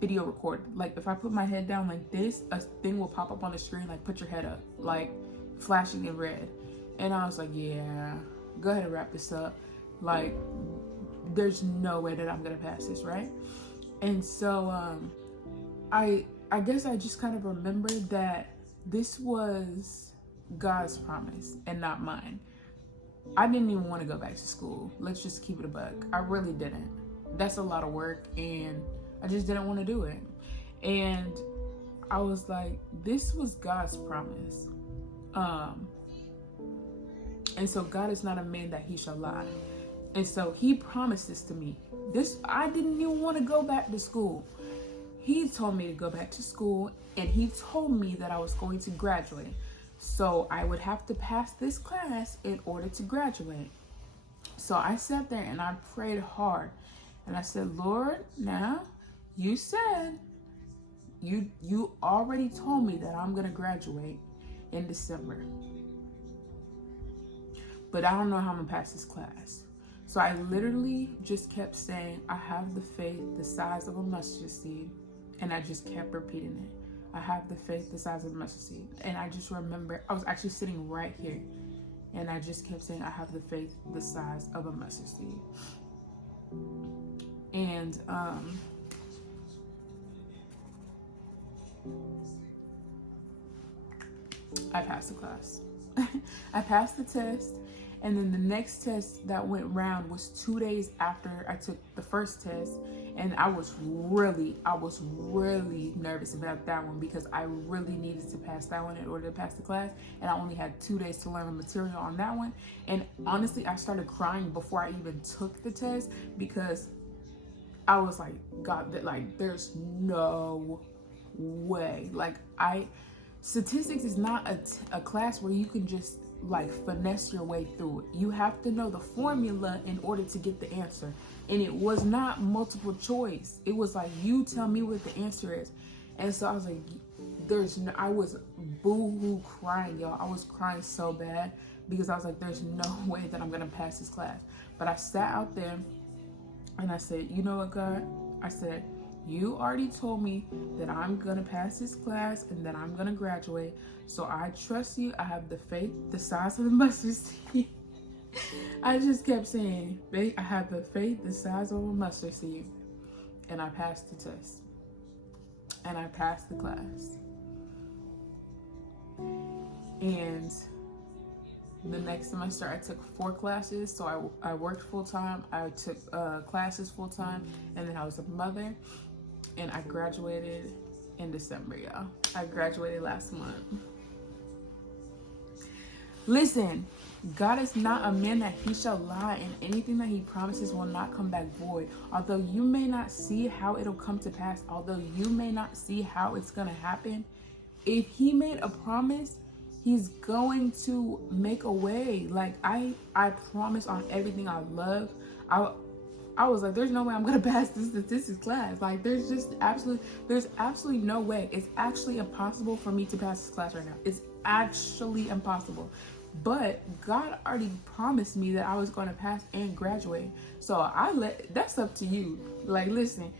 video recorded. Like if I put my head down like this, a thing will pop up on the screen like, put your head up, like flashing in red. And I was like, yeah, go ahead and wrap this up. Like there's no way that I'm gonna pass this, right? And so I guess I just kind of remembered that this was God's promise and not mine. I didn't even want to go back to school. Let's just keep it a buck. I really didn't. That's a lot of work, and I just didn't want to do it. And I was like, this was God's promise. And so God is not a man that he shall lie. And so he promised this to me. I didn't even want to go back to school. He told me to go back to school, and he told me that I was going to graduate. So I would have to pass this class in order to graduate. So I sat there and I prayed hard. And I said, Lord, now you said, you already told me that I'm going to graduate in December. But I don't know how I'm going to pass this class. So I literally just kept saying, I have the faith the size of a mustard seed. And I just kept repeating it. I have the faith the size of a mustard seed. And I just remember, I was actually sitting right here. And I just kept saying, I have the faith the size of a mustard seed. And I passed the class. I passed the test. And then the next test that went round was 2 days after I took the first test. And I was really nervous about that one, because I really needed to pass that one in order to pass the class. And I only had 2 days to learn the material on that one. And honestly, I started crying before I even took the test, because I was like, God, like, there's no way. Like, statistics is not a class where you can just like finesse your way through it. You have to know the formula in order to get the answer. And it was not multiple choice. It was like, you tell me what the answer is. And so I was like, I was boo-hoo crying, y'all. I was crying so bad, because I was like, there's no way that I'm gonna pass this class. But I sat out there and I said, you know what, God? I said, you already told me that I'm gonna pass this class and that I'm gonna graduate. So I trust you. I have the faith the size of the mustard seed. I just kept saying, I have the faith the size of a mustard seed. And I passed the test. And I passed the class. And the next semester I took 4 classes. So I worked full time. I took classes full time. And then I was a mother. And I graduated in December, y'all. I graduated last month. Listen, God is not a man that he shall lie, and anything that he promises will not come back void. Although you may not see how it'll come to pass, although you may not see how it's going to happen, if he made a promise, he's going to make a way. Like, I promise on everything I love. I was like, there's no way I'm going to pass this statistics class. Like, there's absolutely no way. It's actually impossible for me to pass this class right now. It's actually impossible. But God already promised me that I was going to pass and graduate. So that's up to you. Like, listen,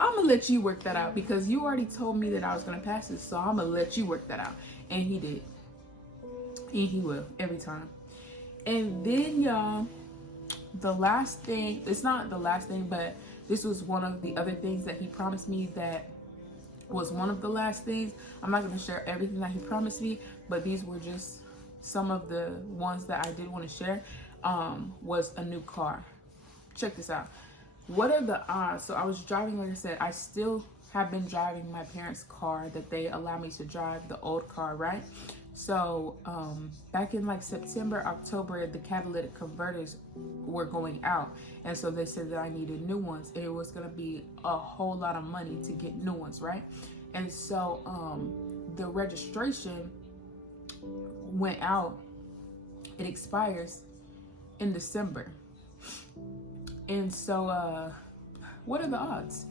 I'm going to let you work that out because you already told me that I was going to pass it. So I'm going to let you work that out. And he did. And he will every time. And then, y'all, the last thing, it's not the last thing, but this was one of the other things that he promised me that was one of the last things. I'm not going to share everything that he promised me, but these were just some of the ones that I did want to share. Was a new car. Check this out. What are the odds? So I was driving, like I said, I still have been driving my parents' car that they allow me to drive, the old car, right? So back in like September, October, the catalytic converters were going out. And so they said that I needed new ones. It was going to be a whole lot of money to get new ones, right? And so the registration went out. It expires in December. And so what are the odds?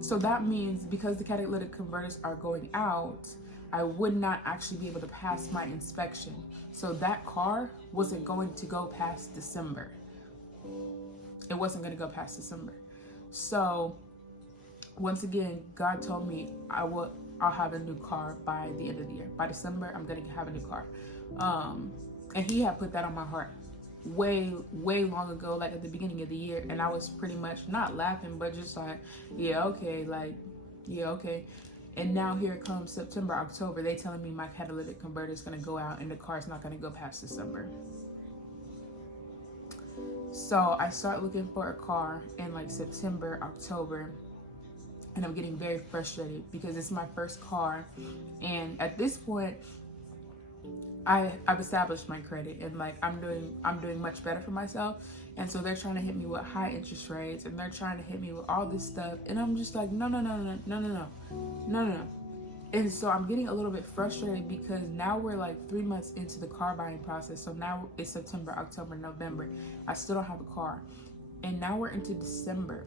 So that means because the catalytic converters are going out, I would not actually be able to pass my inspection. So that car wasn't going to go past December. It wasn't going to go past December. So once again, God told me I'll have a new car by the end of the year. By December, I'm going to have a new car. And he had put that on my heart way long ago, like at the beginning of the year. And I was pretty much not laughing, but just like, yeah, okay. And now here comes September, October. They telling me my catalytic converter is going to go out and the car's not going to go past December. So I start looking for a car in like September, October. And I'm getting very frustrated because it's my first car. And at this point, I've established my credit and like I'm doing much better for myself. And so they're trying to hit me with high interest rates and they're trying to hit me with all this stuff. And I'm just like, no. And so I'm getting a little bit frustrated because now we're like 3 months into the car buying process. So now it's September, October, November. I still don't have a car. And now we're into December.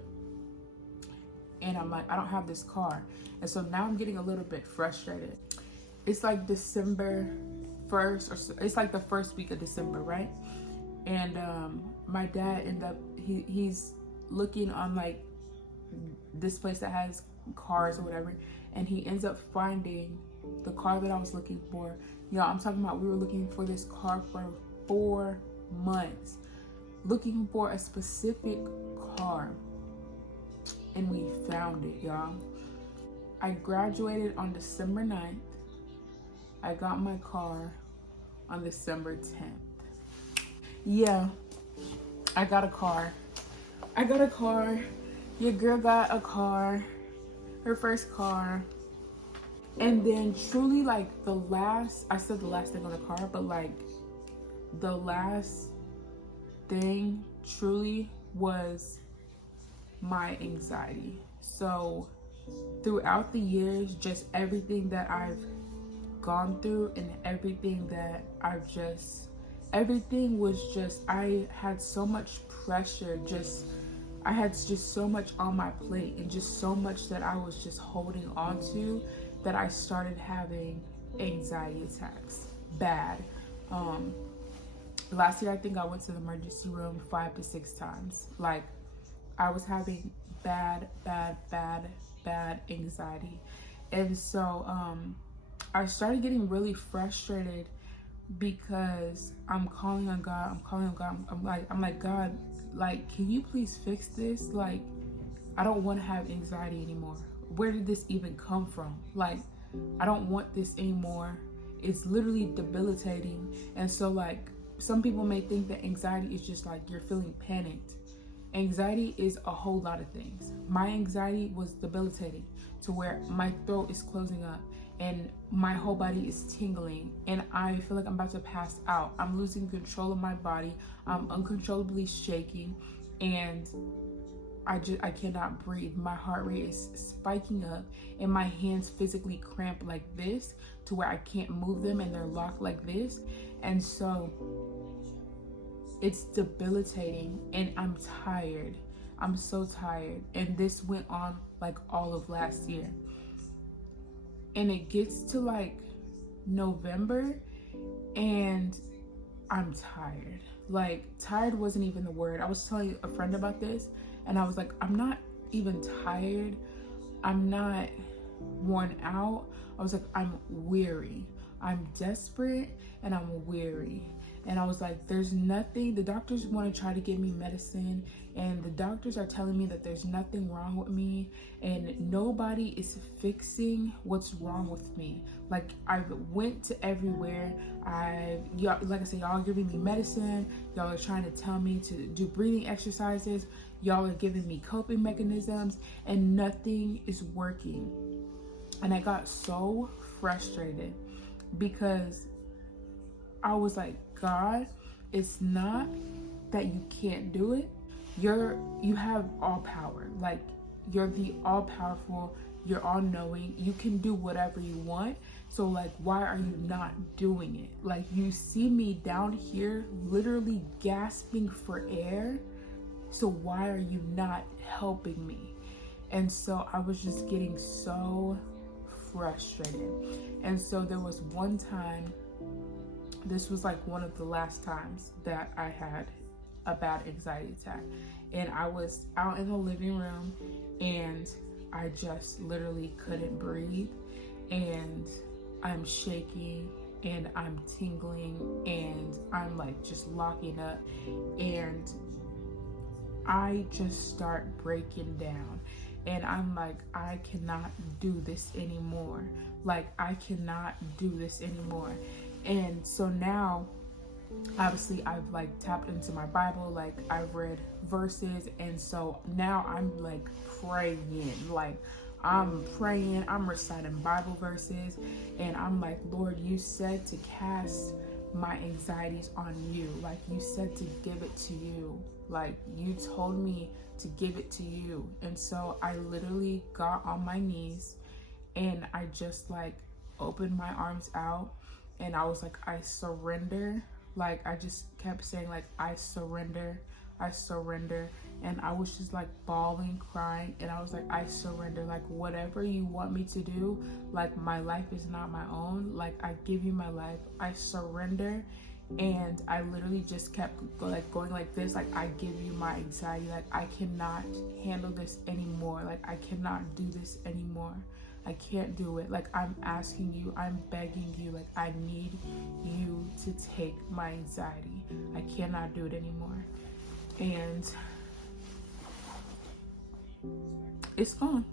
And I'm like, I don't have this car. And so now I'm getting a little bit frustrated. It's like December 1st, or so, it's like the first week of December, right? And my dad ended up, he's looking on like this place that has cars or whatever. And he ends up finding the car that I was looking for. Y'all, I'm talking about, we were looking for this car for 4 months. Looking for a specific car. And we found it, y'all. I graduated on December 9th. I got my car on December 10th. Yeah, I got a car. Your girl got a car. Her first car. And then truly like I said the last thing on the car, but like the last thing truly was my anxiety. So throughout the years, just everything that I've gone through and everything that everything was just, I had so much pressure, I had just so much on my plate and just so much that I was just holding on to that I started having anxiety attacks. Bad. Last year, I think I went to the emergency room 5 to 6 times. Like, I was having bad anxiety. And so I started getting really frustrated because I'm calling on God. I'm like, God, like, can you please fix this? Like, I don't want to have anxiety anymore. Where did this even come from? Like, I don't want this anymore. It's literally debilitating. And so like, some people may think that anxiety is just like you're feeling panicked. Anxiety is a whole lot of things. My anxiety was debilitating to where my throat is closing up and my whole body is tingling and I feel like I'm about to pass out. I'm losing control of my body. I'm uncontrollably shaking and I cannot breathe. My heart rate is spiking up and my hands physically cramp like this to where I can't move them and they're locked like this. And so it's debilitating and I'm tired. I'm so tired. And this went on like all of last year. And it gets to like November and I'm tired. Like, tired wasn't even the word. I was telling a friend about this, and I was like, I'm not even tired. I'm not worn out. I was like, I'm weary. I'm desperate and I'm weary. And I was like, there's nothing. The doctors want to try to give me medicine, and the doctors are telling me that there's nothing wrong with me, and nobody is fixing what's wrong with me. Like, I went to everywhere. Y'all, like I said, y'all are giving me medicine. Y'all are trying to tell me to do breathing exercises. Y'all are giving me coping mechanisms, and nothing is working. And I got so frustrated because I was like, God, it's not that you can't do it. You have all power. Like, you're the all powerful, you're all knowing. You can do whatever you want. So like, why are you not doing it? Like, you see me down here literally gasping for air. So why are you not helping me? And so I was just getting so frustrated. And so there was one time, this was like one of the last times that I had a bad anxiety attack, and I was out in the living room and I just literally couldn't breathe, and I'm shaking and I'm tingling and I'm like just locking up, and I just start breaking down, and I'm like, I cannot do this anymore. Like, I cannot do this anymore. And so now, obviously, I've like tapped into my Bible, like I've read verses, and so now I'm like praying, I'm reciting Bible verses, and I'm like, Lord, you said to cast my anxieties on you. Like, you said to give it to you. Like, you told me to give it to you. And so I literally got on my knees and I just like opened my arms out, and I was like, I surrender. Like, I just kept saying like, I surrender, I surrender. And I was just like bawling, crying, and I was like, I surrender. Like, whatever you want me to do, like, my life is not my own. Like, I give you my life, I surrender. And I literally just kept going like this, like, I give you my anxiety. Like, I cannot handle this anymore. Like, I cannot do this anymore. I can't do it. Like, I'm asking you, I'm begging you, like, I need you to take my anxiety. I cannot do it anymore. And it's gone.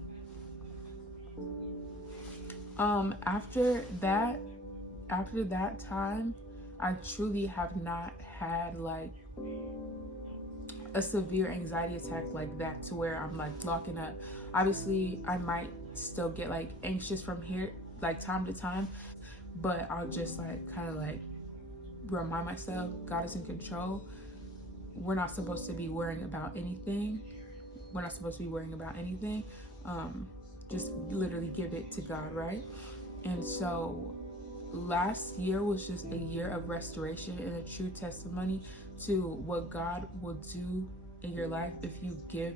After that time, I truly have not had like a severe anxiety attack like that, to where I'm like locking up. Obviously, I might still get like anxious from here, like time to time, but I'll just like kind of like remind myself, God is in control. We're not supposed to be worrying about anything. We're not supposed to be worrying about anything. Just literally give it to God, right? And so last year was just a year of restoration and a true testimony to what God will do in your life if you give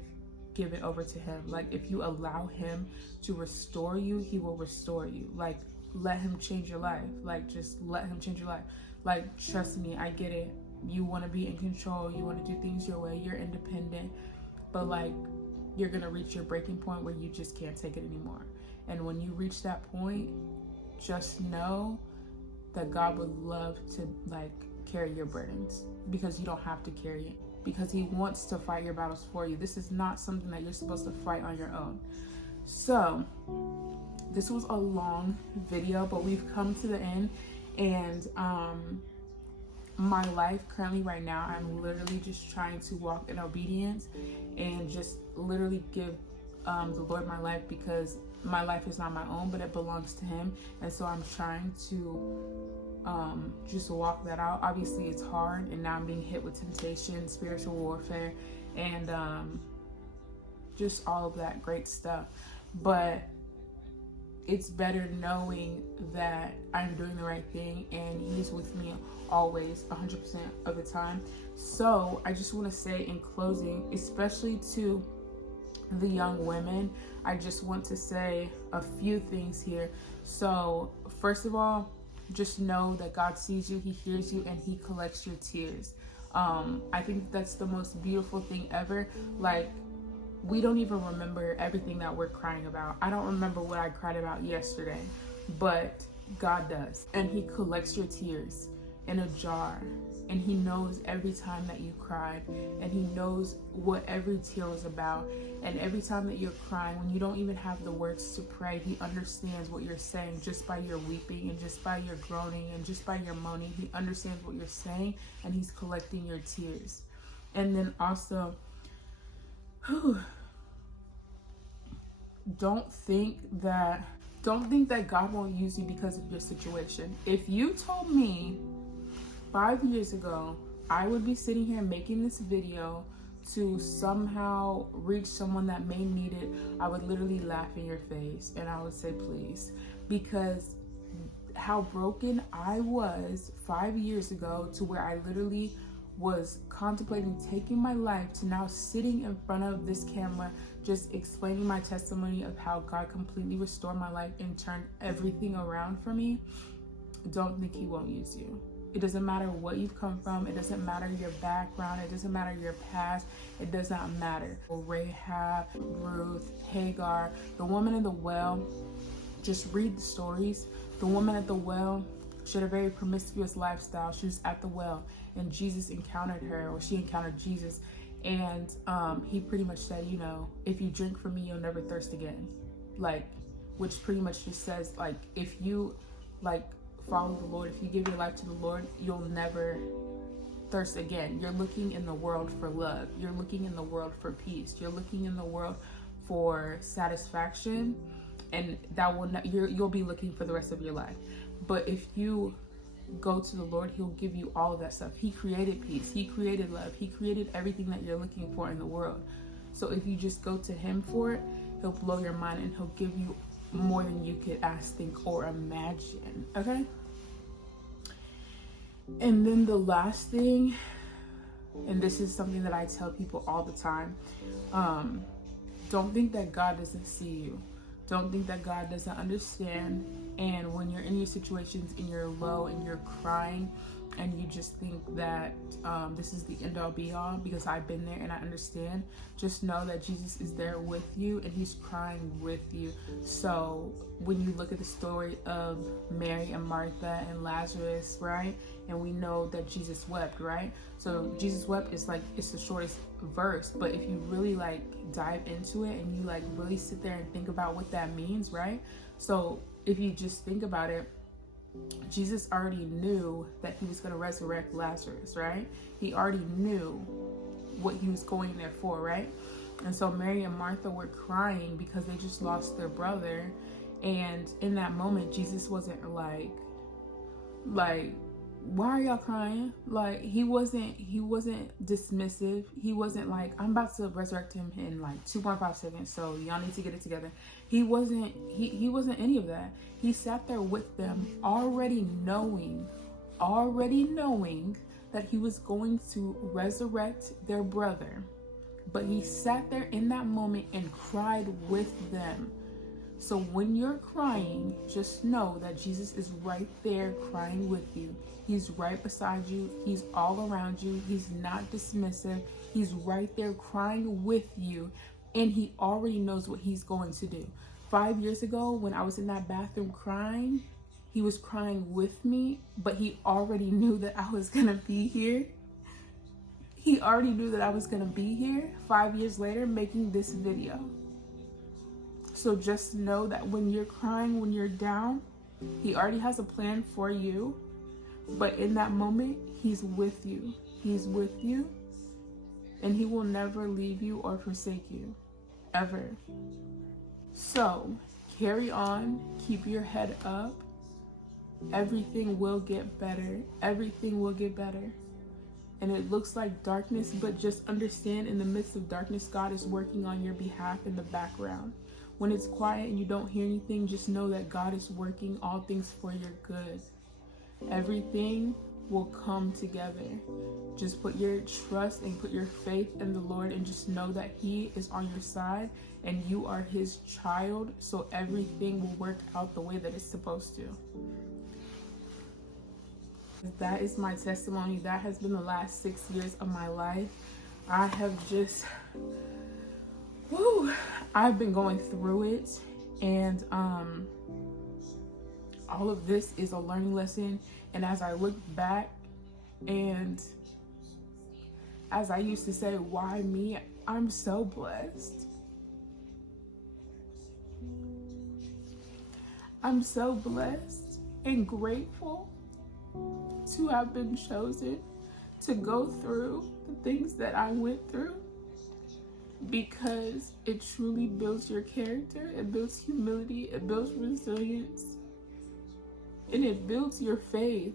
it over to him. Like, if you allow him to restore you, he will restore you. Like, let him change your life. Like, just let him change your life. Like, trust me, I get it. You want to be in control, you want to do things your way, you're independent, but like, you're gonna reach your breaking point where you just can't take it anymore. And when you reach that point, just know that God would love to like carry your burdens, because you don't have to carry it, because he wants to fight your battles for you. This is not something that you're supposed to fight on your own. So this was a long video, but we've come to the end. And my life currently right now, I'm literally just trying to walk in obedience and just literally give the Lord my life, because my life is not my own, but it belongs to him. And so I'm trying to just walk that out. Obviously it's hard, and now I'm being hit with temptation, spiritual warfare, and just all of that great stuff. But it's better knowing that I'm doing the right thing and he's with me always, 100% of the time. So I just want to say in closing, especially to the young women, I just want to say a few things here. So first of all, just know that God sees you, he hears you, and he collects your tears. I think that's the most beautiful thing ever. Like, we don't even remember everything that we're crying about. I don't remember what I cried about yesterday, but God does. And he collects your tears in a jar. And he knows every time that you cried. And he knows what every tear was about. And every time that you're crying, when you don't even have the words to pray, he understands what you're saying just by your weeping and just by your groaning and just by your moaning. He understands what you're saying, and he's collecting your tears. And then also, don't think that God won't use you because of your situation. If you told me 5 years ago I would be sitting here making this video to somehow reach someone that may need it, I would literally laugh in your face and I would say please, because how broken I was 5 years ago, to where I literally was contemplating taking my life, to now sitting in front of this camera just explaining my testimony of how God completely restored my life and turned everything around for me. Don't think he won't use you. It doesn't matter what you've come from. It doesn't matter your background. It doesn't matter your past. It does not matter. Rahab, Ruth, Hagar, the woman in the well, just read the stories. The woman at the well, she had a very promiscuous lifestyle. She was at the well and Jesus encountered her, or she encountered Jesus. And he pretty much said, you know, if you drink from me, you'll never thirst again. Like, which pretty much just says, like, if you like follow the Lord, if you give your life to the Lord, you'll never thirst again. You're looking in the world for love. You're looking in the world for peace. You're looking in the world for satisfaction, and that will not, you'll be looking for the rest of your life. But if you go to the Lord, he'll give you all of that stuff. He created peace. He created love. He created everything that you're looking for in the world. So if you just go to him for it, he'll blow your mind and he'll give you more than you could ask, think, or imagine. Okay? And then the last thing, and this is something that I tell people all the time, don't think that God doesn't see you. Don't think that God doesn't understand. And when you're in your situations and you're low and you're crying and you just think that this is the end all be all, because I've been there and I understand, just know that Jesus is there with you and he's crying with you. So when you look at the story of Mary and Martha and Lazarus, right? And we know that Jesus wept, right? So Jesus wept is like, it's the shortest verse, but if you really like dive into it and you like really sit there and think about what that means, right? So if you just think about it, Jesus already knew that he was going to resurrect Lazarus, right? He already knew what he was going there for, right? And so Mary and Martha were crying because they just lost their brother. And in that moment, Jesus wasn't like, why are y'all crying? Like, he wasn't dismissive. He wasn't like, I'm about to resurrect him in like 2.5 seconds, so y'all need to get it together. He wasn't any of that. He sat there with them already knowing that he was going to resurrect their brother. But he sat there in that moment and cried with them. So when you're crying, just know that Jesus is right there crying with you. He's right beside you. He's all around you. He's not dismissive. He's right there crying with you. And he already knows what he's going to do. 5 years ago, when I was in that bathroom crying, he was crying with me, but he already knew that I was going to be here. He already knew that I was going to be here 5 years later making this video. So just know that when you're crying, when you're down, he already has a plan for you. But in that moment, he's with you. He's with you. And he will never leave you or forsake you. Ever. So carry on. Keep your head up. Everything will get better. Everything will get better. And it looks like darkness, but just understand, in the midst of darkness, God is working on your behalf in the background. When it's quiet and you don't hear anything, just know that God is working all things for your good. Everything will come together. Just put your trust and put your faith in the Lord, and just know that he is on your side and you are his child. So everything will work out the way that it's supposed to. That is my testimony. That has been the last 6 years of my life. I have just, I've been going through it, and all of this is a learning lesson. And as I look back, and as I used to say, why me? I'm so blessed. I'm so blessed and grateful to have been chosen to go through the things that I went through, because it truly builds your character, it builds humility, it builds resilience, and it builds your faith.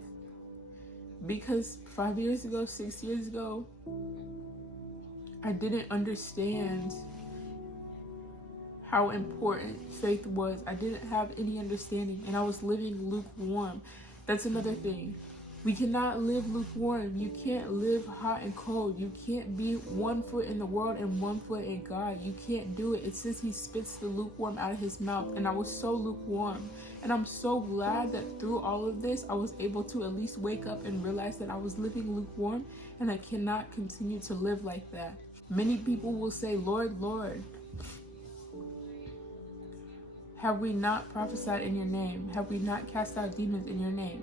Because 5 years ago, 6 years ago, I didn't understand how important faith was. I didn't have any understanding, and I was living lukewarm. That's another thing. We cannot live lukewarm. You can't live hot and cold. You can't be 1 foot in the world and 1 foot in God. You can't do it. It says he spits the lukewarm out of his mouth, and I was so lukewarm. And I'm so glad that through all of this, I was able to at least wake up and realize that I was living lukewarm, and I cannot continue to live like that. Many people will say, Lord, Lord, have we not prophesied in your name? Have we not cast out demons in your name?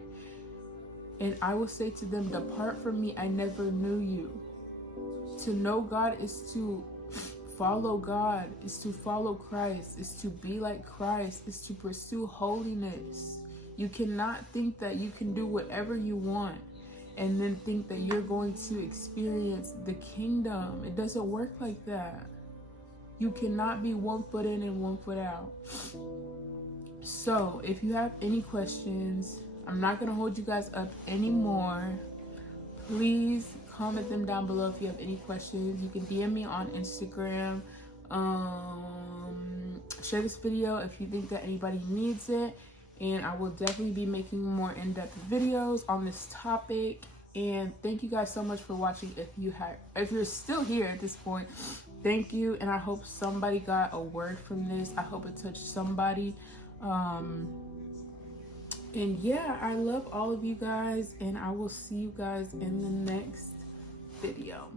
And I will say to them, depart from me, I never knew you. To know God is to follow God, is to follow Christ, is to be like Christ, is to pursue holiness. You cannot think that you can do whatever you want and then think that you're going to experience the kingdom. It doesn't work like that. You cannot be 1 foot in and 1 foot out. So if you have any questions, I'm not going to hold you guys up anymore. Please comment them down below if you have any questions. You can DM me on Instagram. Share this video if you think that anybody needs it. And I will definitely be making more in-depth videos on this topic. And thank you guys so much for watching. If you're still here at this point, thank you. And I hope somebody got a word from this. I hope it touched somebody. And yeah, I love all of you guys, and I will see you guys in the next video.